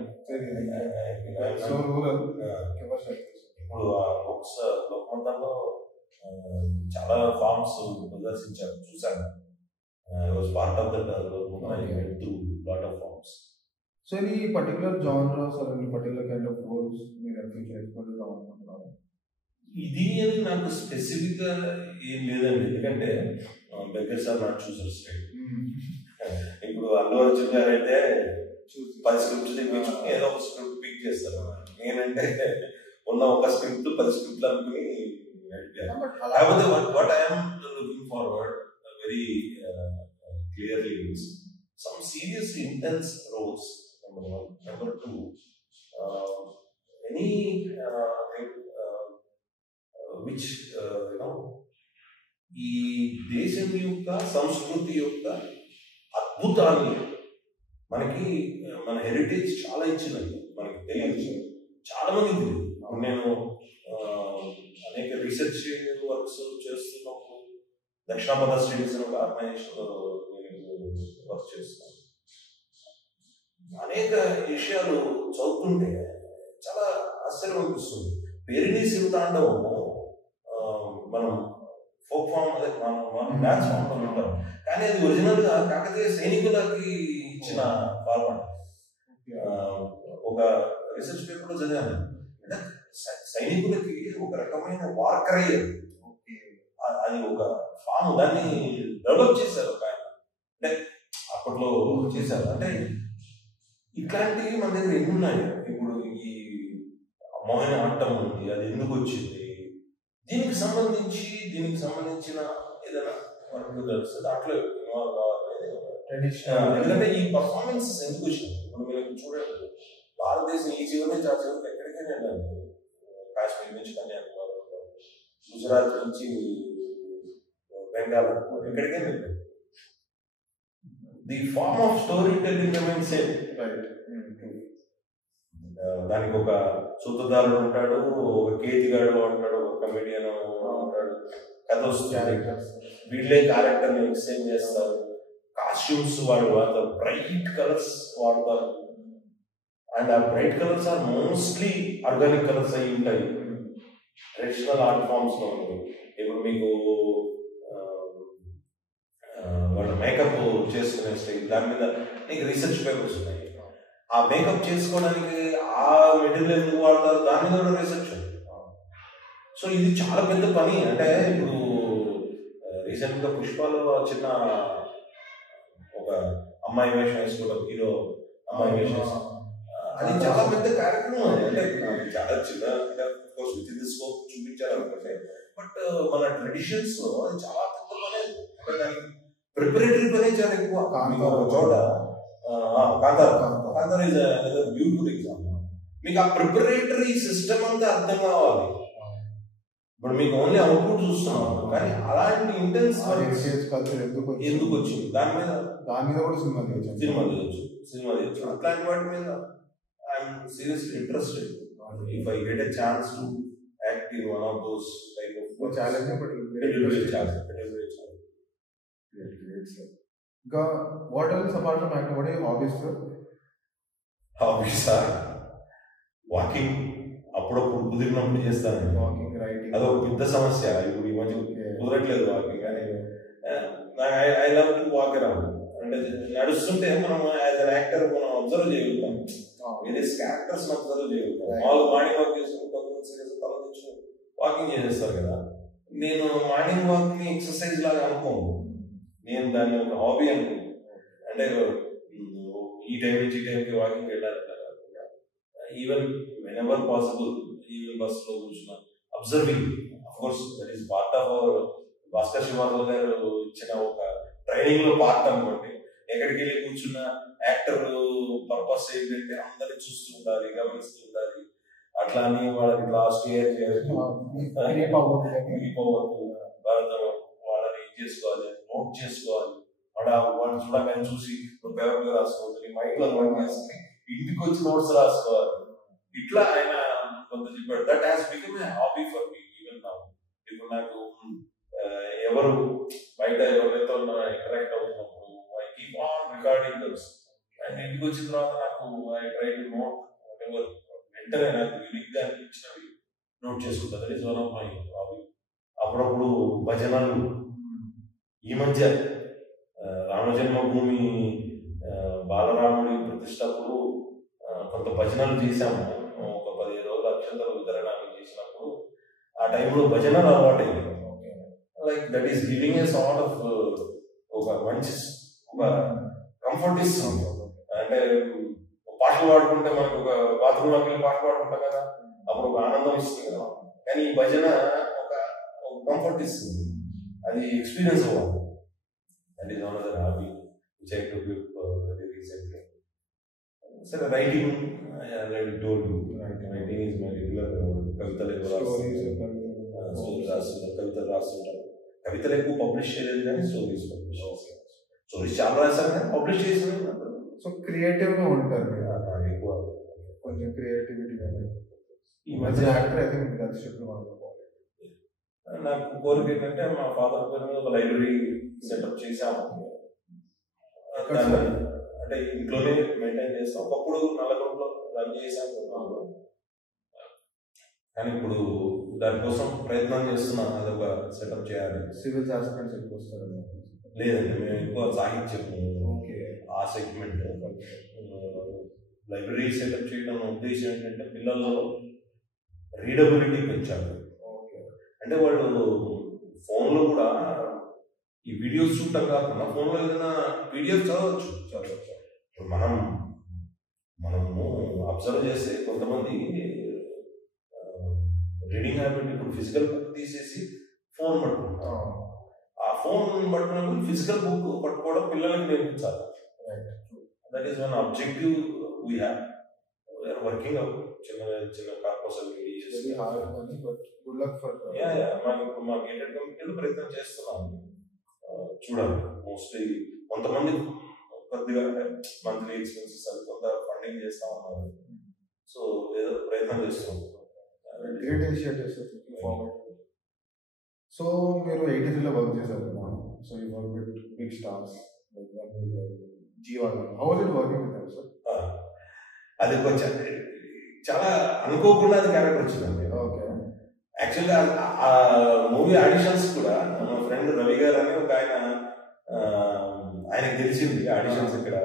ఇప్పుడు లోకమంతంలో చాలా ఫార్మ్స్ ప్రదర్శించారు, చూశాను. Part of that lot of forms. So ఈ particular genres or any particular kind of roles మీరు ఫ్యూచర్ ఎక్స్ప్లోర్ చేయాలనుకుంటున్నారు? ఇది అని నాకు స్పెసిఫిక్ గా ఏం లేదండి, ఎందుకంటే బెగ్గర్స్ ఆర్ నాట్ చూసర్స్. ఇప్పుడు అల్లు అర్జున్ గారు అయితే 10 స్క్రిప్ట్స్ తెప్పించుకుని ఏదో ఒక స్క్రిప్ట్ పిక్ చేస్తారు. నేనంటే ఉన్న ఒక స్క్రిప్ట్ 10 స్క్రిప్ట్లు అనుకుని కాకపోతే what I'm looking forward very clearly is some serious intense roles. Number 1. Number 2, any which ఈ దేశం యొక్క సంస్కృతి యొక్క అద్భుతాన్ని, మనకి మన హెరిటేజ్ చాలా ఇచ్చిందండి, మనకి తెలియదు, చాలా మందికి తెలియదు. నేను అనేక రీసెర్చ్ వర్క్స్ చేస్తున్నప్పుడు దక్షిణాపథ స్టడీస్ అనే ఒక ఆర్గనైజేషన్లో వర్క్ చేస్తున్నాను. అనేక విషయాలు చదువుతుంటే చాలా ఆశ్చర్యం అనిపిస్తుంది. పేరిణి శివతాండవము మనం ఫోక్ ఫామ్, అదే మనం డాన్స్ ఫామ్ లో ఉంటాం, కానీ అది ఒరిజినల్ గా కాకతీయ సైనికులకి ఇచ్చిన ఫార్మాట్. ఒక రీసెర్చ్ పేపర్ లో చదివాను. అంటే సైనికులకి ఒక రకమైన వార్క్రై, అది ఒక ఫామ్, దాన్ని డెవలప్ చేశారు ఒక ఆయన, అంటే అప్పట్లో చేశారు. అంటే ఇట్లాంటివి మన దగ్గర ఎన్ని ఉన్నాయి. ఇప్పుడు ఈ మోహిని ఆటం ఉంది, అది ఎందుకు వచ్చింది, దీనికి సంబంధించిన ఏదైనా మనకు తెలుసు, దాంట్లో ఇన్వాల్వ్ కావాలనేది. ఎందుకంటే ఈ పర్ఫార్మెన్సెస్ ఎందుకు వచ్చింది. ఇప్పుడు మీరు చూడండి, భారతదేశం ఈ చివరి నుంచి ఆ చివరికి ఎక్కడికైనా వెళ్ళండి, కాశ్మీర్ నుంచి కన్యాకుమారి, గుజరాత్ నుంచి బెంగాల్, ఎక్కడికైనా వెళ్ళండి, the form of storytelling remains same. దానికి ఒక సూత్రధారుడు ఉంటాడు, ఒక కేతిగాడు ఉంటాడు, ఒక కమెడియన్ ఉంటాడు, కథ వస్తుంది, వీళ్ళే క్యారెక్టర్ని ఎక్స్చేంజ్ చేస్తారు. కాస్ట్యూమ్స్ వాళ్ళు వాడతారు, బ్రైట్ కలర్స్ వాడతారు. అండ్ ఆ bright colours are mostly organic colours అయి ఉంటాయి ట్రెడిషనల్ ఆర్ట్ ఫామ్స్ లో. ఇప్పుడు మీకు వాళ్ళు మేకప్ చేసుకునే స్టైల్, దాని మీద నీకు రీసెర్చ్ పేపర్స్ ఉన్నాయి. ఆ మేకప్ చేసుకోవడానికి ఆ మెటీరియల్ ఎందుకు వాడతారు, దాని మీద కూడా రీసెర్చ్ ఉంది. సో ఇది చాలా పెద్ద పని. అంటే ఇప్పుడు రీసెంట్ గా పుష్పలో చిన్న ఒక అమ్మాయి వేషం వేసుకోవడం, హీరో అమ్మాయి వేషం, అది చాలా పెద్ద కార్యక్రమం. అంటే చాలా చిన్న, అంటే విత్ ఇన్ ది స్కోప్ చూపించాలనుకుంటే, బట్ మన ట్రెడిషన్స్ లో అది చాలా పెద్ద పని. అంటే దానికి ప్రిపరేటరీ పని చాలా ఎక్కువ. చోట కాంతార ఇస్ బ్యూటిఫుల్ ఎగ్జాంపుల్. మీకు ఆ ప్రిపరేటరీ సిస్టమ్ అంతా అర్థం కావాలి. ఇప్పుడు మీకు ఓన్లీ అవుట్పుట్ చూస్తున్నాం, కానీ అలాంటి ఇంటెన్స్ ఎందుకు వచ్చింది దాని మీద కూడా సినిమా తీయచ్చు. అట్లాంటి వాటి మీద I'm seriously interested. If I get a chance to act in one of those type of challenging but ఇంకా what else apart from acting, what are your hobbies? హాబీసా? వాకింగ్ అప్పుడప్పుడు కుదిరినప్పుడు చేస్తాను. వాకింగ్, రైటింగ్ అదొక పెద్ద సమస్య. ఇప్పుడు ఈ మధ్య కుదరట్లేదు వాకింగ్. కానీ I love to walk around. అంటే నడుస్తుంటే మనం యాజ్ అన్ యాక్టర్ మనం అబ్జర్వ్ చేయగలుగుతాం, వేరే క్యారెక్టర్స్ అబ్జర్వ్ చేయగలుగుతాం. వాళ్ళు మార్నింగ్ వాక్ చేసుకుని కొంతమంది సీరియస్ తల తెచ్చు వాకింగ్ చేసేస్తారు కదా. నేను మార్నింగ్ వాక్ ని ఎక్సర్సైజ్ లాగా అనుకోను, నేను దాన్ని ఒక హాబీ అనుకోను. అంటే ఈ టైం నుంచి ఈ టైంకి వాకింగ్ వెళ్ళాలి కాకుండా even whenever possible, even bus లో కూర్చున్నా observing. Of course that is part of our Bhaskar Shivarla గారు ఇచ్చిన ఒక ట్రైనింగ్ లో పార్ట్ అనుకోండి. ఎక్కడికి వెళ్ళి కూర్చున్న యాక్టర్ పర్పస్ ఏంటంటే అందరినీ చూస్తూ ఉండాలి, గమనిస్తూ ఉండాలి. అట్లా అని వాళ్ళకి లాస్ట్ ఇయర్ వాళ్ళని ఏం చేసుకోవాలి, నోట్ చేసుకోవాలి. వాళ్ళు చూడగానే చూసి పేపర్ రాసుకోవాలి, మైండ్ లో నోట్ చేసుకుని ఇంటికి వచ్చి నోట్స్ రాసుకోవాలి. ఇట్లా ఆయన కొంత చెప్పాడు. That has become a hobby for me even now. ఇప్పుడు నాకు ఎవరు బయట ఎవరైతే ఇంటరాక్ట్ అవుతున్నప్పుడు I keep on recording those. And ఇంటికి వచ్చిన తర్వాత నాకు I try to note ever వెంటనే నాకు యూనిక్ గా అనిపించినవి నోట్ చేసుకుంటా. That is one of my hobby. అప్పుడప్పుడు భజనలు, ఈ మధ్య రామజన్మభూమి బాలరాముడి ప్రతిష్టప్పుడు కొంత భజనలు చేశాము. ఒక 15 రోజులు అక్షంతల వితరణ చేసినప్పుడు ఆ టైంలో భజనలు అలవాటైంది. Like that is giving a sort of ఒక మంచి ఒక కంఫర్ట్ ఇస్తుంది. అంటే పాటలు పాడుకుంటే మనకు ఒక బాత్రూంలోకి వెళ్ళి పాటలు పాడుకుంటాం కదా, అప్పుడు ఒక ఆనందం ఇస్తుంది కదా. కానీ ఈ భజన ఒక కంఫర్ట్ ఇస్తుంది, అది ఎక్స్పీరియన్స్ అవ్వాలి. That is one of the hobby which I took very recently. సరే, writing writing is my regular. కవితలు రాస్తుంటారు. కవితలు ఎక్కువ పబ్లిష్ చేయలేదు, కానీ స్టోరీస్ చాలా రాశారు, కానీ పబ్లిష్ చేసిన. సో క్రియేటివ్ గా ఉంటారు ఎక్కువ, కొంచెం క్రియేటివిటీ. ఈ మధ్య యాక్టర్ ఐ థింక్ నాకు కోరిక ఏంటంటే మా ఫాదర్ పేరు మీద ఒక లైబ్రరీ సెటప్ చేశాము. అంటే ఇంట్లోనే మెయింటైన్ చేస్తాం. ఒకప్పుడు నల్లగొండలో రన్ చేశాను, కానీ ఇప్పుడు దానికోసం ప్రయత్నం చేస్తున్నాం. అదొక సెటప్ చేయాలి. సివిల్ ఆస్పిరెంట్స్ ఎక్కువ వస్తారు? లేదండి, మేము ఎక్కువ సాహిత్యము, ఆ సెగ్మెంట్. లైబ్రరీ సెటప్ చేయడం ఉద్దేశం ఏంటంటే పిల్లల్లో రీడబిలిటీ పెంచాలి. అంటే వాళ్ళు ఫోన్లో కూడా ఈ వీడియోస్ చూడటం కాకుండా ఫోన్లో ఏదైనా పీడిఎఫ్ చదవచ్చు. మనము అబ్జర్వ్ చేస్తే కొంతమంది రీడింగ్ హ్యాబిట్, ఇప్పుడు ఫిజికల్ బుక్ తీసేసి ఫోన్ పట్టుకుంటాం. ఆ ఫోన్ పట్టుకున్నప్పుడు ఫిజికల్ బుక్ పట్టుకోవడం పిల్లలకి నేర్పించాలి. That is one objective we have. We're working out చిన్న కార్పొరేషన్ మా గేటెడ్ కమిటీలో ప్రయత్నం చేస్తున్నాము. చూడాలి. మోస్ట్లీ కొంతమంది కొద్దిగా మంత్లీ ఎక్స్పెన్సెస్ అది కొంత ఫండింగ్ చేస్తా ఉన్నారు. సో ఏదో ప్రయత్నం చేస్తున్నాం. Great initiatives. సో మీరు 83లో వర్క్ చేశారు కదా. So you work with big stars Jeevan. How was it working with them sir? అది కొంచెం చాలా అనుకోకుండా అది క్యారెక్టర్ వచ్చిందండి. ఓకే. యాక్చువల్గా ఆ మూవీ ఆడిషన్స్ కూడా మా ఫ్రెండ్ రవి గారు అని ఒక ఆయనకు తెలిసింది ఆడిషన్స్ ఇక్కడ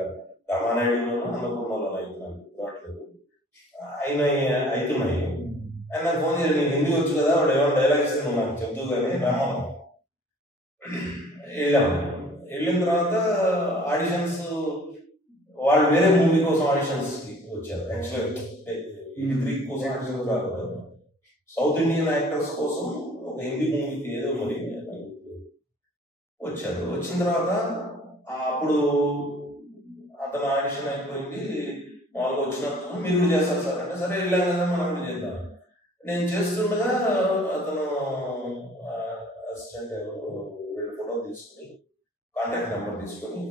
రామానాయుడులో అన్నపూర్ణలో అవుతున్నాను రావట్లేదు, ఆయన అవుతున్నాయి. ఆయన నాకు ఫోన్ చేసి నీకు హిందీ వచ్చు కదా, వాడు ఏమైనా డైలాగ్ ఇస్తే నువ్వు నాకు చెప్తూ కానీ రామాను వెళ్ళిన తర్వాత ఆడిషన్స్ వాళ్ళు వేరే మూవీ కోసం ఆడిషన్స్కి వచ్చారు. యాక్చువల్గా 83 కోసం కాదు, సౌత్ ఇండియన్ యాక్టర్స్ కోసం ఒక హిందీ మూవీకి ఏదో మరి వచ్చారు. వచ్చిన తర్వాత అప్పుడు అతను ఆడిషన్ అయిపోయింది. మామూలుగా వచ్చినప్పుడు మీరు కూడా చేస్తారు సార్ అంటే, సరే వెళ్ళాం కదా మనం కూడా చేద్దాం. నేను చేస్తుండగా అతను అసిస్టెంట్ 2 ఫోటోలు తీసుకుని కాంటాక్ట్ నెంబర్ తీసుకొని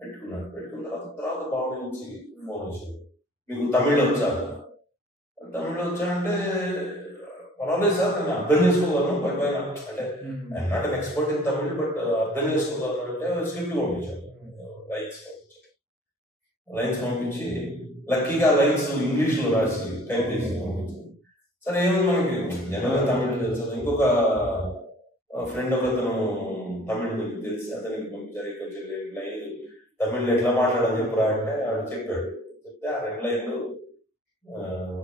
పెట్టుకున్నాను. పెట్టుకున్న తర్వాత బాంబే నుంచి ఫోన్ వచ్చింది, మీకు తమిళ్ వచ్చా? తమిళ్ వచ్చా అంటే, పర్వాలేదు సార్ నేను అర్థం చేసుకోగలను, పైన అంటే I'm not an expert in Tamil but అర్థం చేసుకోగలను అంటే స్క్రిప్ట్ పంపించాను, లైన్స్ పంపించి లక్కీగా లైన్స్ ఇంగ్లీష్లో రాసి టైప్ చేసి పంపించాను. సరే ఏముంది మనకి జనరల్గా తమిళ్ తెలుసు. ఇంకొక ఫ్రెండ్ ఒకతను తమిళ్ మీకు తెలిసి అతనికి పంపించారు, కొంచెం లైన్ తమిళ్ ఎట్లా మాట్లాడాలని చెప్పురా అంటే ఆడు చెప్పాడు. చెప్తే ఆ 2 లైన్లు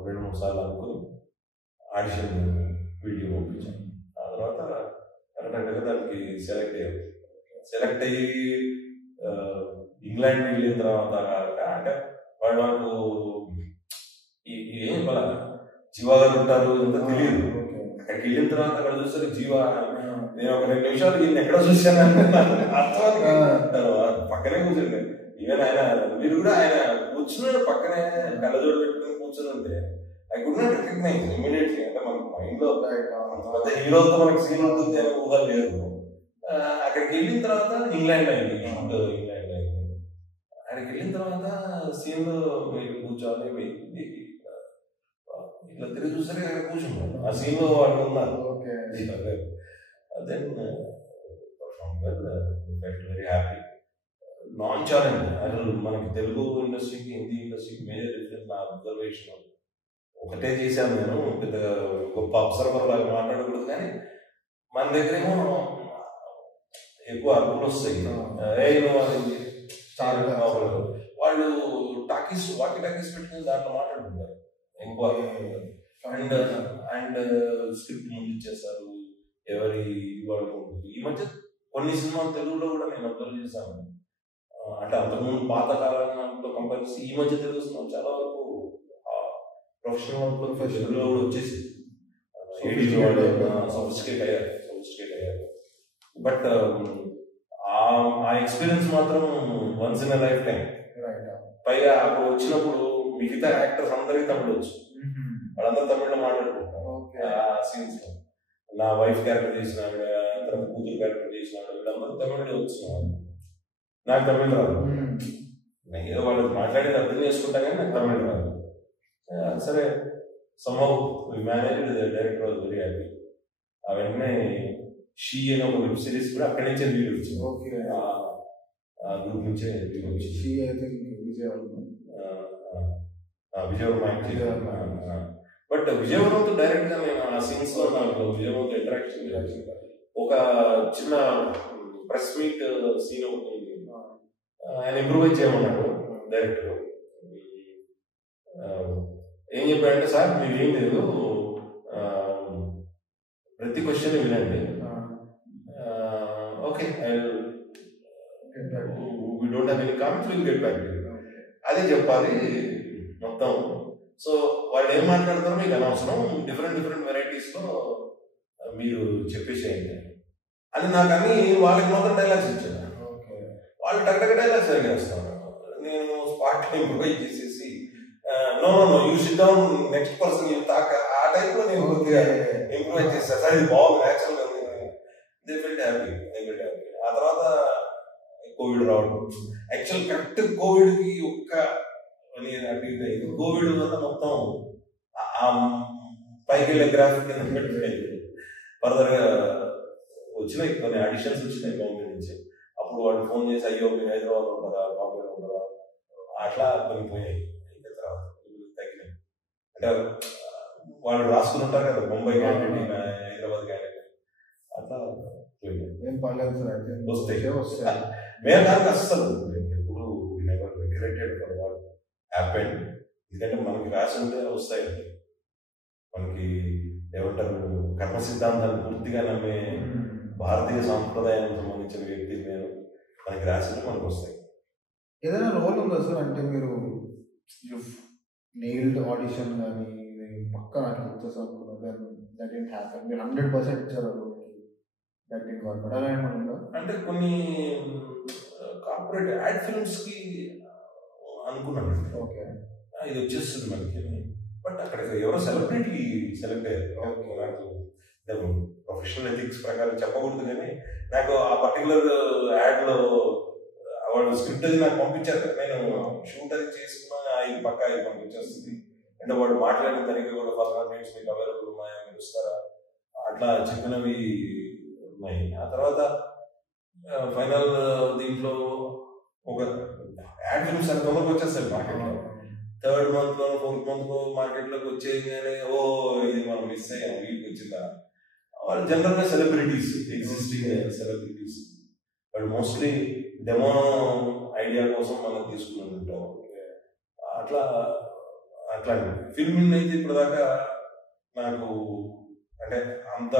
2-3 సార్లు అనుకుని ఆడిషన్ వీడియో పంపించాను. ఆ తర్వాత కరెక్ట్గా దానికి సెలెక్ట్ అయ్యి ఇంగ్లాండ్ వెళ్ళిన తర్వాత అంటే వాళ్ళు ఏం పలా జీవా గారు ఉంటారు ఇంత తెలియదు. అక్కడికి వెళ్ళిన తర్వాత అక్కడ చూస్తారు జీవా, నేను ఒక 2 నిమిషాలు ఈయన ఎక్కడ చూశాను అర్థం పక్కనే కూర్చుంటే, ఈవెన్ ఆయన మీరు కూడా ఆయన కూర్చున్నాడు పక్కనే కళ్ళజోడు పెట్టుకుని కూర్చుని ఉంటే I could not recognise immediately. అంటే మన మైండ్ లో పెద్ద హీరోతో మనకి సీన్ ఉంటుంది అని ఊహ లేదు. అక్కడికి వెళ్ళిన తర్వాత ఇంగ్లాండ్ అయింది. అక్కడికి వెళ్ళిన తర్వాత సీన్ లో మీరు కూర్చోవాలి, ఇట్లా తిరిగి చూసరికి అక్కడ కూర్చున్నాను. ఆ సీన్ లో వాళ్ళు ఉన్నారు. Then very happy. Non challenge అసలు మనకి తెలుగు ఇండస్ట్రీకి హిందీ ఇండస్ట్రీకి మేజర్ డిఫరెన్స్ నా అబ్జర్వేషన్. ఒకటే చేశాను నేను, పెద్ద గొప్ప అబ్జర్వర్ లాగా మాట్లాడకూడదు, కానీ మన దగ్గరేమో ఎక్కువ అరుపులు వస్తాయి. వాళ్ళు వాకి టాకీస్ పెట్టుకుని దాంట్లో మాట్లాడుకుంటారు ఎక్కువ. అండ్ స్క్రిప్ట్ ముందు ఇచ్చేస్తారు, ఎవరి వాళ్ళు. ఈ మధ్య కొన్ని సినిమాలు తెలుగులో కూడా నేను అబ్జర్వ్ చేశాను. అంటే అంతకుముందు పాత కాలంలో కంపేర్ చేసి ఈ మధ్య తెలుగు సినిమాలు చాలా వరకు ప్రొఫెషనల్ తెలుగులో కూడా వచ్చేసి సఫిస్టికేట్ అయ్యారు. బట్ ఆ ఎక్స్పీరియన్స్ మాత్రం వన్స్ ఇన్ లైఫ్ టైం. పైగా అప్పుడు వచ్చినప్పుడు మిగతా యాక్టర్స్ అందరికీ తమిళ వచ్చు, వాళ్ళందరూ తమిళ్లో మాట్లాడుకుంటారు. సీన్స్ లో నా వైఫ్ క్యారెక్టర్ చేసినాడు, తర్వాత కూతురు క్యారెక్టర్ చేసినాడు, వీళ్ళందరూ తమిళ్లో వచ్చినాడు. నాకు తమిళ రాదు, ఏదో వాళ్ళు మాట్లాడేది అర్థం చేసుకుంటా కానీ నాకు తమిళ రాదు. సరే somehow we managed. The director was very happy. వెంటనే షీ అనే ఒక వెబ్ సిరీస్ కూడా అక్కడి నుంచే లీడ్ వచ్చింది. గ్రూప్ నుంచే లీడ్ వచ్చింది. విజయవాడ. బట్ విజయవాడతో డైరెక్ట్ గా నేను ఆ సీన్స్ లో నాకు విజయవాడతో ఇంటరాక్షన్. ఒక చిన్న ప్రెస్ మీట్ సీన్ ఒకటి ఉంది, ఆయన ఇంప్రూవైజ్ చేయమన్నాడు డైరెక్టర్. ఏం చెప్పాడంటే, సార్ మీరు ఏం లేదు, ప్రతి క్వశ్చన్ వినండి, okay we don't have any comments, will get back to you. అదే చెప్పాలి మొత్తం. సో వాళ్ళు ఏం మాట్లాడతారో మీకు అనవసరం, డిఫరెంట్ వెరైటీస్ లో మీరు చెప్పేసేయండి అని నాకు అని వాళ్ళకి మాత్రం డైలాగ్స్ ఇచ్చాను. వాళ్ళు టక్ డైలాగ్స్ వేస్తారు, నేను స్పాట్ లో ఇంప్రూవైజ్ చేసేసి no you sit down, next person you talk, ఆ టైప్ లో నేను కొద్దిగా ఇంప్రూవైజ్ చేస్తాను. సార్ ఇది బాగుంది, న్యాచురల్ గా ఉంది. They felt happy. ఆ తర్వాత కోవిడ్ రావడం, యాక్చువల్ కరెక్ట్ కోవిడ్ కి ఒక్క కోవిడ్ వల్ల మొత్తం పైకి వెళ్ళే గ్రాఫిక్ కింద పెట్టిపోయింది. ఫర్దర్ గా వచ్చినాయి కొన్ని ఆడిషన్స్ వచ్చినాయి బాంబే నుంచి. అప్పుడు వాళ్ళు ఫోన్ చేసి, అయ్యో మీరు హైదరాబాద్ ఉంటారా, బాంబేలో ఉంటారా, అట్లా కొన్ని పోయాయి. తగ్గినాయి అంటే వాళ్ళు రాసుకుని ఉంటారు కదా, ముంబై క్యాండిడేట్, హైదరాబాద్ క్యాండిడేట్, అట్లా వస్తాయి. మేము దానికి అస్సలు ఎప్పుడు never regretted for what happened. ఎందుకంటే మనకి రాసి ఉంటే వస్తాయి. మనకి ఏమంటారు, కర్మ సిద్ధాంతాన్ని పూర్తిగా నమ్మే భారతీయ సాంప్రదాయానికి సంబంధించిన వ్యక్తి నేను, మనకి రాసి మనకు వస్తాయి. ఏదైనా రోల్ ఉందా సార్? అంటే మీరు నెయిల్డ్ ఆడిషన్ కానీ పక్క నాకు వచ్చేసి అనుకున్నారు, దట్ డెంట్ హ్యాపెన్, మీరు 100% ఇచ్చారు, దట్ డెంట్ వర్క్, అలా ఏమైనా ఉందా? అంటే కొన్ని కార్పొరేట్ యాడ్ ఫిల్మ్స్ కి అనుకున్నాను, ఓకే ఇది వచ్చేస్తుంది మనకి. బట్ అక్కడ ఎవరో సెలబ్రిటీ సెలెక్ట్ అయ్యారు. నాకు ప్రొఫెషనల్ ఎథిక్స్ ప్రకారం చెప్పకూడదు, కానీ నాకు ఆ పర్టికులర్ యాడ్ లో వాడు స్క్రిప్ట్ అది నాకు పంపించారు. నేను షూట్ అది చేసుకున్నా ఈ పక్క ఇది పంపించేస్తుంది. అంటే వాడు మాట్లాడిన దానికి కూడా 15 minutes మీకు అవైలబుల్ ఉన్నాయా, మీరు వస్తారా, అట్లా చెప్పినవి ఉన్నాయి. ఆ తర్వాత ఫైనల్ దీంట్లో ఒక యాడ్ ఫిల్మ్స్ అని తొందరగా వచ్చేస్తాయి మార్కెట్లో. 3rd month లో 4th month లో మార్కెట్లోకి వచ్చేయగానే ఓ ఇది మనం మిస్ అయ్యాం, వీటికి వచ్చిందా. వాళ్ళు జనరల్గా సెలబ్రిటీస్, ఎగ్జిస్టింగ్ సెలబ్రిటీస్, వాళ్ళు మోస్ట్లీ డెమో ఐడియా కోసం మనం తీసుకుని ఉంటాం. అట్లా ఫిల్మింగ్ అయితే ఇప్పటిదాకా నాకు అంటే అంత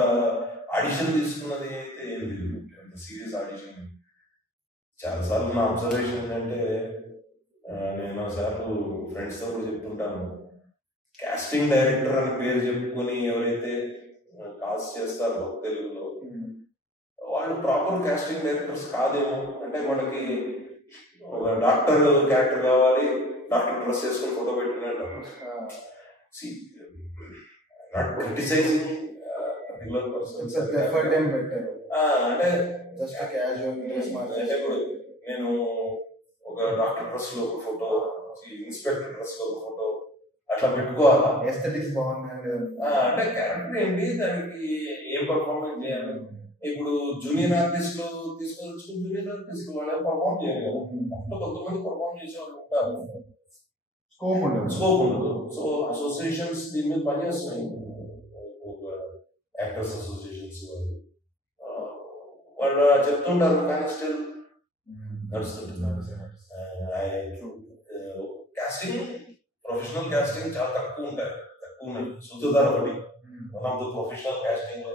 ఆడిషన్ తీసుకున్నది అయితే ఏం లేదు, అంత సీరియస్ ఆడిషన్. చాలాసార్లు నా అబ్జర్వేషన్ ఏంటంటే, నేను సార్లు ఫ్రెండ్స్తో కూడా చెప్తుంటాను, కాస్టింగ్ డైరెక్టర్ అని పేరు చెప్పుకొని ఎవరైతే కాస్ట్ చేస్తారో తెలుగులో వాళ్ళు ప్రాపర్ కాస్టింగ్ డైరెక్టర్స్ కాదేమో. అంటే మనకి ఒక డాక్టర్ క్యారెక్టర్ కావాలి, డాక్టర్ డ్రెస్ చేసుకుని ఫోటో పెట్టినట్టు. నాట్ క్రిటిసైజింగ్ పర్టికులర్ పర్సన్, అంటే అంటే ఇప్పుడు నేను ఒక డాక్టర్ డ్రెస్ లో ఒక ఫోటో, ఇన్స్పెక్టర్ డ్రెస్ లో ఒక ఫోటో అట్లా పెట్టుకోవాలా, ఎస్థెటిక్స్ బాగున్నాయి అంటే క్యారెక్టర్ ఏంటి, దానికి ఏం పర్ఫార్మెన్స్ చేయాలి. ఇప్పుడు జూనియర్ ఆర్టిస్ట్ తీసుకొచ్చు, జూనియర్ ఆర్టిస్ట్ వాళ్ళే పర్ఫార్మ్ చేయాలి కదా. అట్లా కొంతమంది పర్ఫార్మ్ చేసే వాళ్ళు ఉంటారు, స్కోప్ ఉండదు. సో అసోసియేషన్స్ దీని మీద పనిచేస్తున్నాయి, యాక్టర్స్ అసోసియేషన్స్ వాళ్ళు చెప్తుంటారు, కానీ స్టిల్ నడుస్తుంది. కాస్టింగ్, ప్రొఫెషనల్ కాస్టింగ్ చాలా తక్కువ ఉన్నాయి. సూత్రధార ఒకటి one of the professional casting,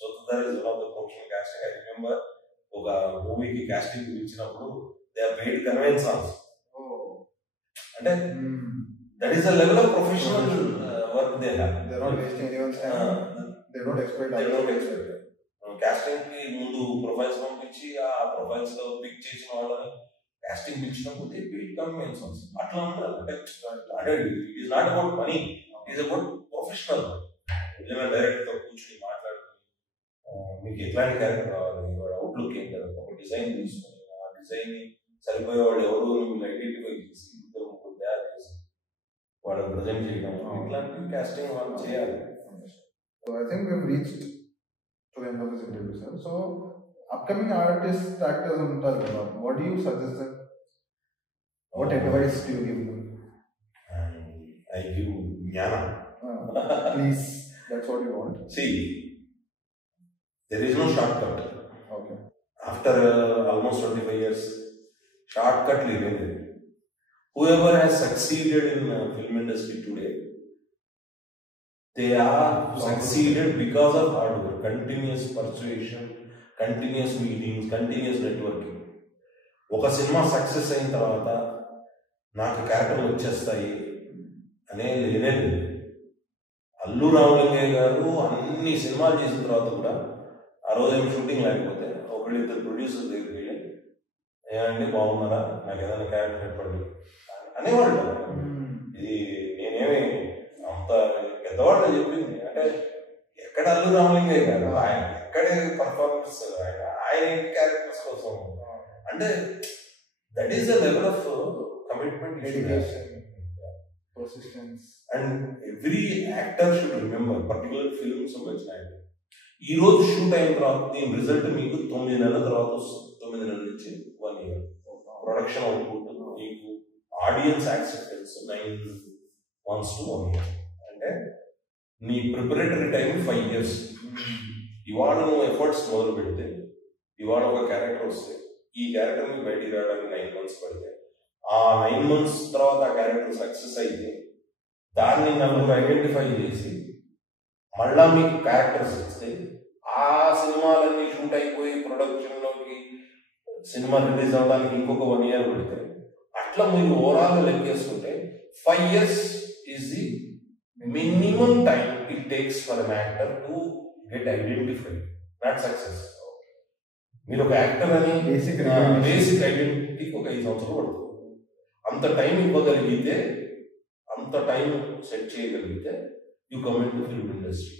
Sutradhara is one of the professional casting. I remember ఒక మూవీకి కాస్టింగ్ పిలిచినప్పుడు they are paid conveyance songs. అంటే that is the level of professional work they have. They are not wasting anyone's time. They don't expect. Casting కి ముందు profiles పంపించి ఆ profiles లో pick చేసిన వాళ్ళని కాస్టింగ్ పిలిచినప్పుడు దే పెయిడ్ కన్వెన్స్ సాంగ్స్. అట్లా ఉండాలి. అంటే it is not about money, it is about professional. ఏదైనా డైరెక్టర్ తో కూర్చొని మాట్లాడుకుని మీకు ఎట్లాంటి క్యారెక్టర్ కావాలి, వాడు అవుట్లుక్ ఏంటి, ఒక డిజైన్ తీసుకుని ఆ డిజైన్ ని సరిపోయే వాళ్ళు ఎవరు మీరు ఐడెంటిఫై చేసి ఇద్దరు ముగ్గురు తయారు చేసి వాళ్ళని ప్రజెంట్ చేయడం, ఇట్లాంటి కాస్టింగ్ వాళ్ళు చేయాలి. So I think we've reached to the end of this interview, sir. So upcoming artists, actors ఉంటారు కదా, what do you suggest them? What advice do you give them? I give jnana. Please, that's what you want. See, there is no shortcut. Okay. After almost 25 years, shortcut లేదు. Whoever has succeeded in film industry today, they are succeeded because of hard work, continuous persuasion, continuous meetings, continuous networking. ఒక cinema success అయిన తర్వాత నాకు క్యారెక్టర్లు వచ్చేస్తాయి అనే లేనే లేదు. అల్లు రామలింగయ్య గారు అన్ని సినిమాలు చేసిన తర్వాత కూడా ఆ రోజు ఏమి షూటింగ్ లేకపోతే ఒకళ్ళిద్దరు ప్రొడ్యూసర్ దగ్గరికి వెళ్ళి ఏమండి బాగున్నారా, నాకు ఏదైనా క్యారెక్టర్ చెప్పండి అనేవాళ్ళు. ఇది నేనేమి అంత పెద్దవాళ్ళు చెప్పింది అంటే ఎక్కడ అల్లు రామలింగయ్య గారు ఆయన ఎక్కడే పర్ఫార్మెన్స్ ఆయన క్యారెక్టర్స్ కోసం అంటే that is the level of commitment, dedication, persistence. And every actor should remember, particular films వచ్చిన ఈ రోజు షూట్ అయిన తర్వాత దీని రిజల్ట్ మీకు 9 నెలల తర్వాత వస్తుంది. 9 నెలల నుంచి 1 year ప్రొడక్షన్ అవుట్పుట్, మీకు audience acceptance 9 months to 1 year. అంటే నీ ప్రిపరేటరీ టైం 5 years. ఇవాళ నువ్వు ఎఫర్ట్స్ మొదలు పెడితే ఇవాళ ఒక క్యారెక్టర్ వస్తే ఈ క్యారెక్టర్ మీకు బయటికి రావడానికి 9 months పడితే ఆ 9 months తర్వాత ఆ క్యారెక్టర్ సక్సెస్ అయితే దాన్ని నలుగురు ఐడెంటిఫై చేసి మళ్ళా మీకు క్యారెక్టర్స్ ఇస్తే ఆ సినిమాలన్నీ షూట్ అయిపోయి ప్రొడక్షన్లోకి సినిమా రిలీజ్ అవ్వడానికి ఇంకొక 1 year పెడితే అట్లా మీరు ఓవరాల్ లెక్కేసుకుంటే 5 years is the minimum time it takes for an actor to get identified, not success. మీరు ఒక యాక్టర్ అని బేసిక్ ఐడెంటిటీకి ఒక 5 సంవత్సరాలు పడుతుంది. అంత టైం ఇవ్వగలిగితే, అంత టైం సెట్ చేయగలిగితే you commit to film industry.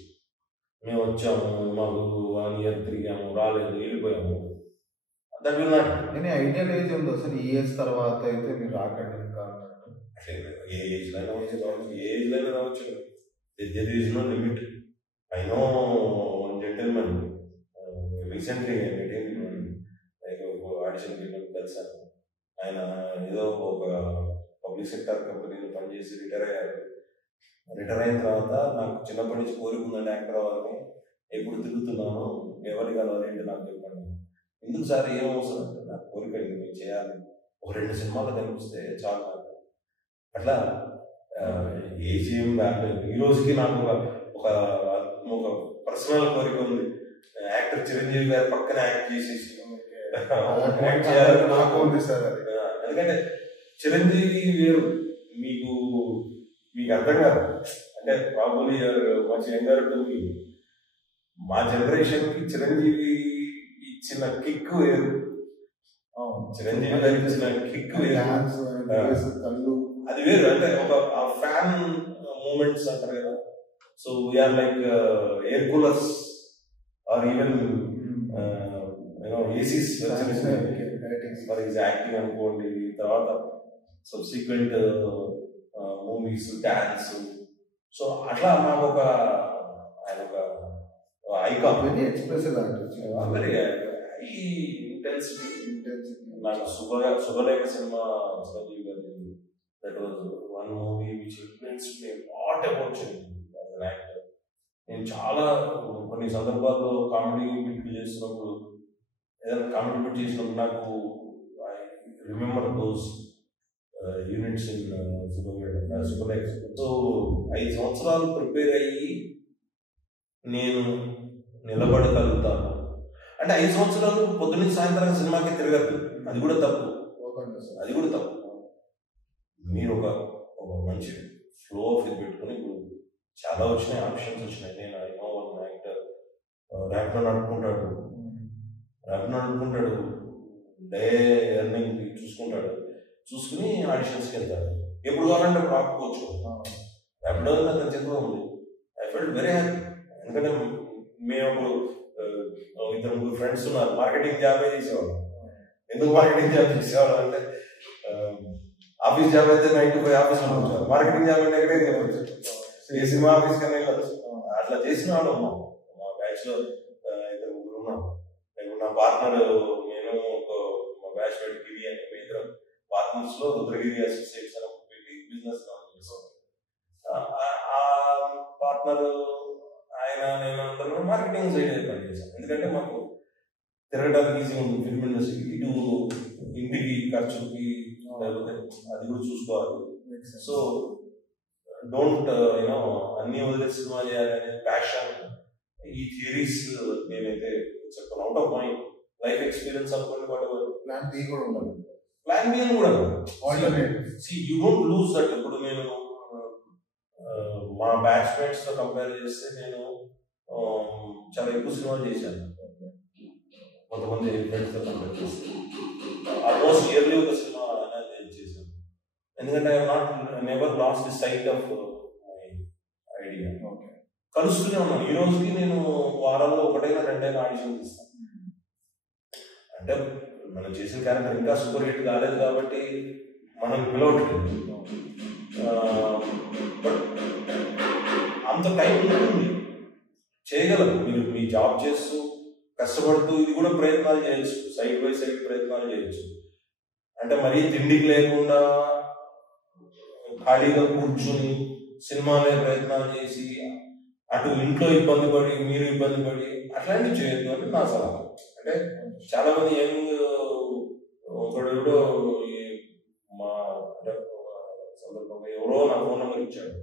మేము వచ్చాము, మాకు 1 year తిరిగాము, రాలేదు, వెళ్ళిపోయాము. That will not. నేను ఐడియల్ ఏజ్ ఉందో సార్ ఈ ఏజ్ తర్వాత అయితే మీరు రాకండి ఇంకా ఏ ఏజ్లో రావచ్చు. There is no limit. I know one gentlemen recently audition కలిసాను. ఆయన ఏదో ఒక పబ్లిక్ సెక్టర్ కంపెనీలో పనిచేసి రిటైర్ అయ్యారు. రిటైర్ అయిన తర్వాత నాకు చిన్నప్పటి నుంచి కోరిక ఉందండి యాక్టర్ అవ్వాలని. ఎప్పుడు తిరుగుతున్నాను, ఎవరికి కలవాలి ఏంటి నాకు చెప్పండి. ఎందుకు సార్ ఏం అవసరం అంటే నాకు కోరిక మీరు చేయాలి, ఒక 2 సినిమాలు కనిపిస్తే చాలు నాకు. అట్లా ఏజ్ ఏం రాలేదు. ఈ రోజుకి నాకు ఒక పర్సనల్ కోరిక ఉంది, యాక్టర్ చిరంజీవి గారి పక్కన యాక్ట్ చేసేసి నాకు ఉంది సార్. ఎందుకంటే చిరంజీవి వేరు, మీకు అర్థం కాదు. అంటే probably much younger to me. మా జనరేషన్ కి చిరంజీవి ఇచ్చిన కిక్ వేరు, చిరంజీవి గారు ఇచ్చిన కిక్ వేరు, అది వేరు. అంటే ఒక ఫ్యాన్ మూమెంట్స్ అంటారు కదా. So we are like air coolers or even ACs for his acting అనుకోండి. తర్వాత సబ్సిక్వెంట్ మూవీస్, డాన్స్. సో అట్లా మాకు ఆయన ఒక icon, very expressive very high intensity. నాకు శుభలేఖ సినిమా చిరంజీవి గారి, that was one movie which influenced me lot about Chiranjeevi as an actor. నేను చాలా కొన్ని సందర్భాల్లో కామెడీ బిట్ చేసినప్పుడు, ఏదైనా కామెడీ బిట్ చేసినప్పుడు నాకు I remember those units in Subhalekha. So 5 సంవత్సరాలు ప్రిపేర్ అయ్యి నేను నిలబడగలుగుతాను అంటే 5 సంవత్సరాలు పొద్దున్న సాయంత్రం సినిమాకి తిరగదు. అది కూడా తప్పు, అది కూడా తప్పు. మీరు ఒక మంచి ఫ్లో ఆఫ్ ఇది పెట్టుకుని, ఇప్పుడు చాలా వచ్చినాయి, ఆప్షన్స్ వచ్చినాయి. నేను ఐనో వన్ యాక్టర్ ర్యాప్లో నడుపుకుంటాడు, డే ఎర్నింగ్ చూసుకుని ఆడిషన్స్కి వెళ్తాడు. ఎప్పుడు కావాలంటే అప్పుడు ఆపుకోవచ్చు. ర్యాప్లో నాకు చేతిలో ఉంది. I felt very happy. ఎందుకంటే మేము 2-3 ఫ్రెండ్స్ ఉన్నారు, మార్కెటింగ్ జాబే చేసేవాళ్ళు. ఎందుకు మార్కెటింగ్ జాబ్ చేసేవాళ్ళు అంటే, ఆఫీస్ జాబ్ అయితే 9 to 5 ఆఫీస్ ఉంటారు, మార్కెటింగ్ జాబ్ అంటే ఎక్కడే చెప్పచ్చు, ఏ సినిమా ఆఫీస్ కన్నా వెళ్ళచ్చు. అట్లా చేసిన వాళ్ళు ఉన్నాం. మా బ్యాచ్ లో 2-3 ఉన్నాం. ఇప్పుడు నా పార్ట్నర్, నేను మా బ్యాచ్ గిరి అని, ఇద్దరం పార్ట్నర్స్ లో రుద్రగిరి అసోసియేట్స్ అని పెట్టి బిజినెస్ చేస్తాం. ఆ పార్ట్నర్ ఆయన, నేను అందరూ మార్కెటింగ్ సైడ్ పనిచేసాం. ఎందుకంటే మాకు తిరగడానికి ఈజీ ఉంటుంది. ఫిల్మ్ ఇండస్ట్రీకి ఇటు ఇంటికి ఖర్చుకి లేకపోతే అది కూడా చూసుకోవాలి. సో డోంట్ యూనో అన్ని వదిలేసి సినిమా చేయాలనే ప్యాషన్, ఈ థియరీస్ నేనైతే చెప్పాను. Out of my life experience అనుకోండి. వాట్ ఎవర్ ప్లాన్ బి కూడా ఉండాలి, ప్లాన్ బి అని కూడా యూ డోంట్ లూజ్ దట్. ఇప్పుడు నేను మా బ్యాచ్ మేట్స్ తో కంపేర్ చేస్తే నేను చాలా ఎక్కువ సినిమాలు చేశాను. కొంతమంది ఫ్రెండ్స్ తో కంపేర్ చేస్తే ఆల్మోస్ట్ ఇయర్లీ ఒక సినిమా చేశాను. ఎందుకంటే I never lost the sight of my idea. కలుస్తూనే ఉన్నాను. ఈ రోజుకి నేను వారాల్లో 1-2 ఆడిషన్ ఇస్తాను. అంటే మనం చేసిన క్యారెక్టర్ ఇంకా సూపర్ హిట్ కాలేదు కాబట్టి మనం పిలవట్లేదు. బట్ అంత టైం ఉంటుంది, చేయగలరు. మీరు మీ జాబ్ చేస్తూ కష్టపడుతూ ఇది కూడా ప్రయత్నాలు చేయొచ్చు, సైడ్ బై సైడ్ ప్రయత్నాలు చేయొచ్చు. అంటే మరీ తిండికి లేకుండా ఖాళీగా కూర్చుని సినిమాలే ప్రయత్నాలు చేసి అటు ఇంట్లో ఇబ్బంది పడి మీరు ఇబ్బంది పడి అట్లాంటివి చేయొద్దు అని నా సలహా. అంటే చాలా మంది యంగ్ ఒకడు మా అంటే సందర్భంగా ఎవరో నా ఫోన్ నెంబర్ ఇచ్చాడు.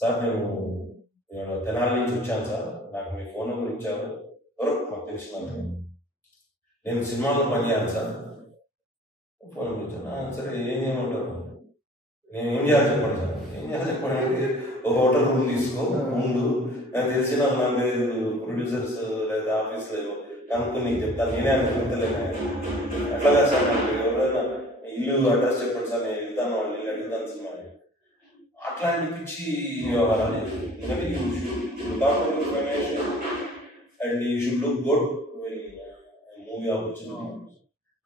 సార్ నేను తెనాలి నుంచి వచ్చాను సార్, నాకు మీ ఫోన్ నెంబర్ ఇచ్చారు, ఎవరో మాకు తెలిసిన నేను సినిమాలో పనిచేయాలి సార్, ఫోన్ నెంబర్ ఇచ్చాను. సరే ఏం చేయమంటారు, నేను ఏం చేయాలి చెప్పండి సార్. ఏం చేయాలి చెప్పండి, ఒక హోటల్ రూమ్ తీసుకో, ముందు నాకు తెలిసిన 4-5 ప్రొడ్యూసర్స్ లేదా ఆఫీస్లో కనుక్కొని నీకు చెప్తాను, నేనే అనుకుంటలేను. అట్లాగా సార్ నాకు ఎవరైనా ఇల్లు అడ్రస్ చెప్పండి సార్, నేను వెళ్తాను వాళ్ళు ఇల్లు అడుగుతాను సినిమా. అట్లాంటి పిచ్చి వ్యవహారాలు. ఎందుకంటే you should look after your financial and you should look good when movie opportunity.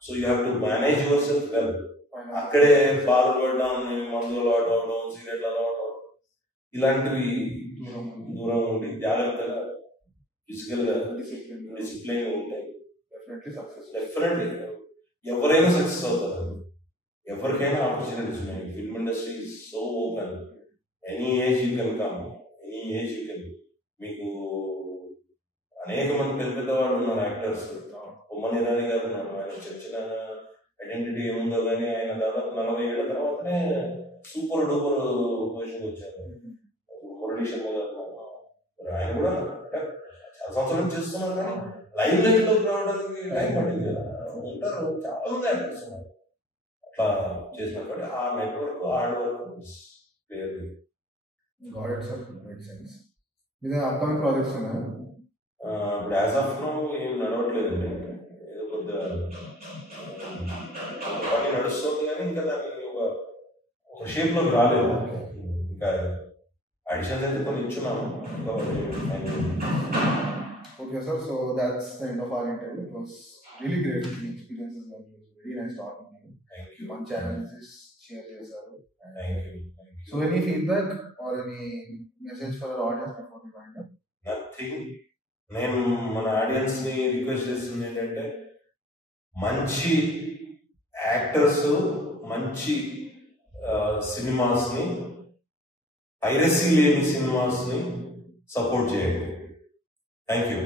So you have to manage your self well. అక్కడే బాధలు పడడం, మందులు వాడడం, సిగరెట్లు అలవాడడం, ఇలాంటివి దూరం ఉండి జాగ్రత్తగా ఫిజికల్ గా డిసిప్లైన్ ఉంటాయి. డెఫినెట్లీ ఎవరైనా సక్సెస్ అవుతారు. ఎవరికైనా ఆపర్చునిటీస్ ఉన్నాయి. Film industry is so open. Any age you can come, any age you can. మీకు అనేక మంది పెద్ద పెద్ద వాళ్ళు ఉన్నారు యాక్టర్స్. బొమ్మన ఇరానీ గారు ఉన్నారు. ఆయన చర్చిన ఐడెంటిటీ ఏముందో కానీ ఆయన దాదాపు 40 ఏళ్ల తర్వాతనే సూపర్ డూపర్ పొజిషన్కి వచ్చారు. మురళీ శర్మ గారు ఆయన కూడా చాలా సంవత్సరాలు చేస్తున్నారు, కానీ లైవ్ లైట్ లోకి రావడానికి టైం పట్టింది కదా. ఉంటారు చాలా మంది యాక్టర్స్ ఉన్నారు అట్లా చేసినప్పుడు. ఆ network hard work clearly got it sir. Make sense. ఇది అప్కమింగ్ ప్రాజెక్ట్స్ ఉన్నాయా? ఇప్పుడు యాజ్ ఆఫ్ నో ఏం నడవట్లేదండి. ఏదో కొద్దిగా పని నడుస్తుంది కానీ ఇంకా దాన్ని ఒక షేప్లోకి రాలేదు. ఇంకా అడిషనల్ అయితే కొన్ని ఇచ్చున్నాము. Okay sir, so that's the end of our interview. It was really great. The experiences were very nice talking to you. Thank you. One challenges share చేశారు. Thank you. So any feedback or any message for our audience before we wind up? Nothing. నేను మన audience ని request చేస్తుంది ఏంటంటే, మంచి actors, మంచి cinemas ని, piracy లేని సినిమాస్ ని సపోర్ట్ చేయండి. Thank you.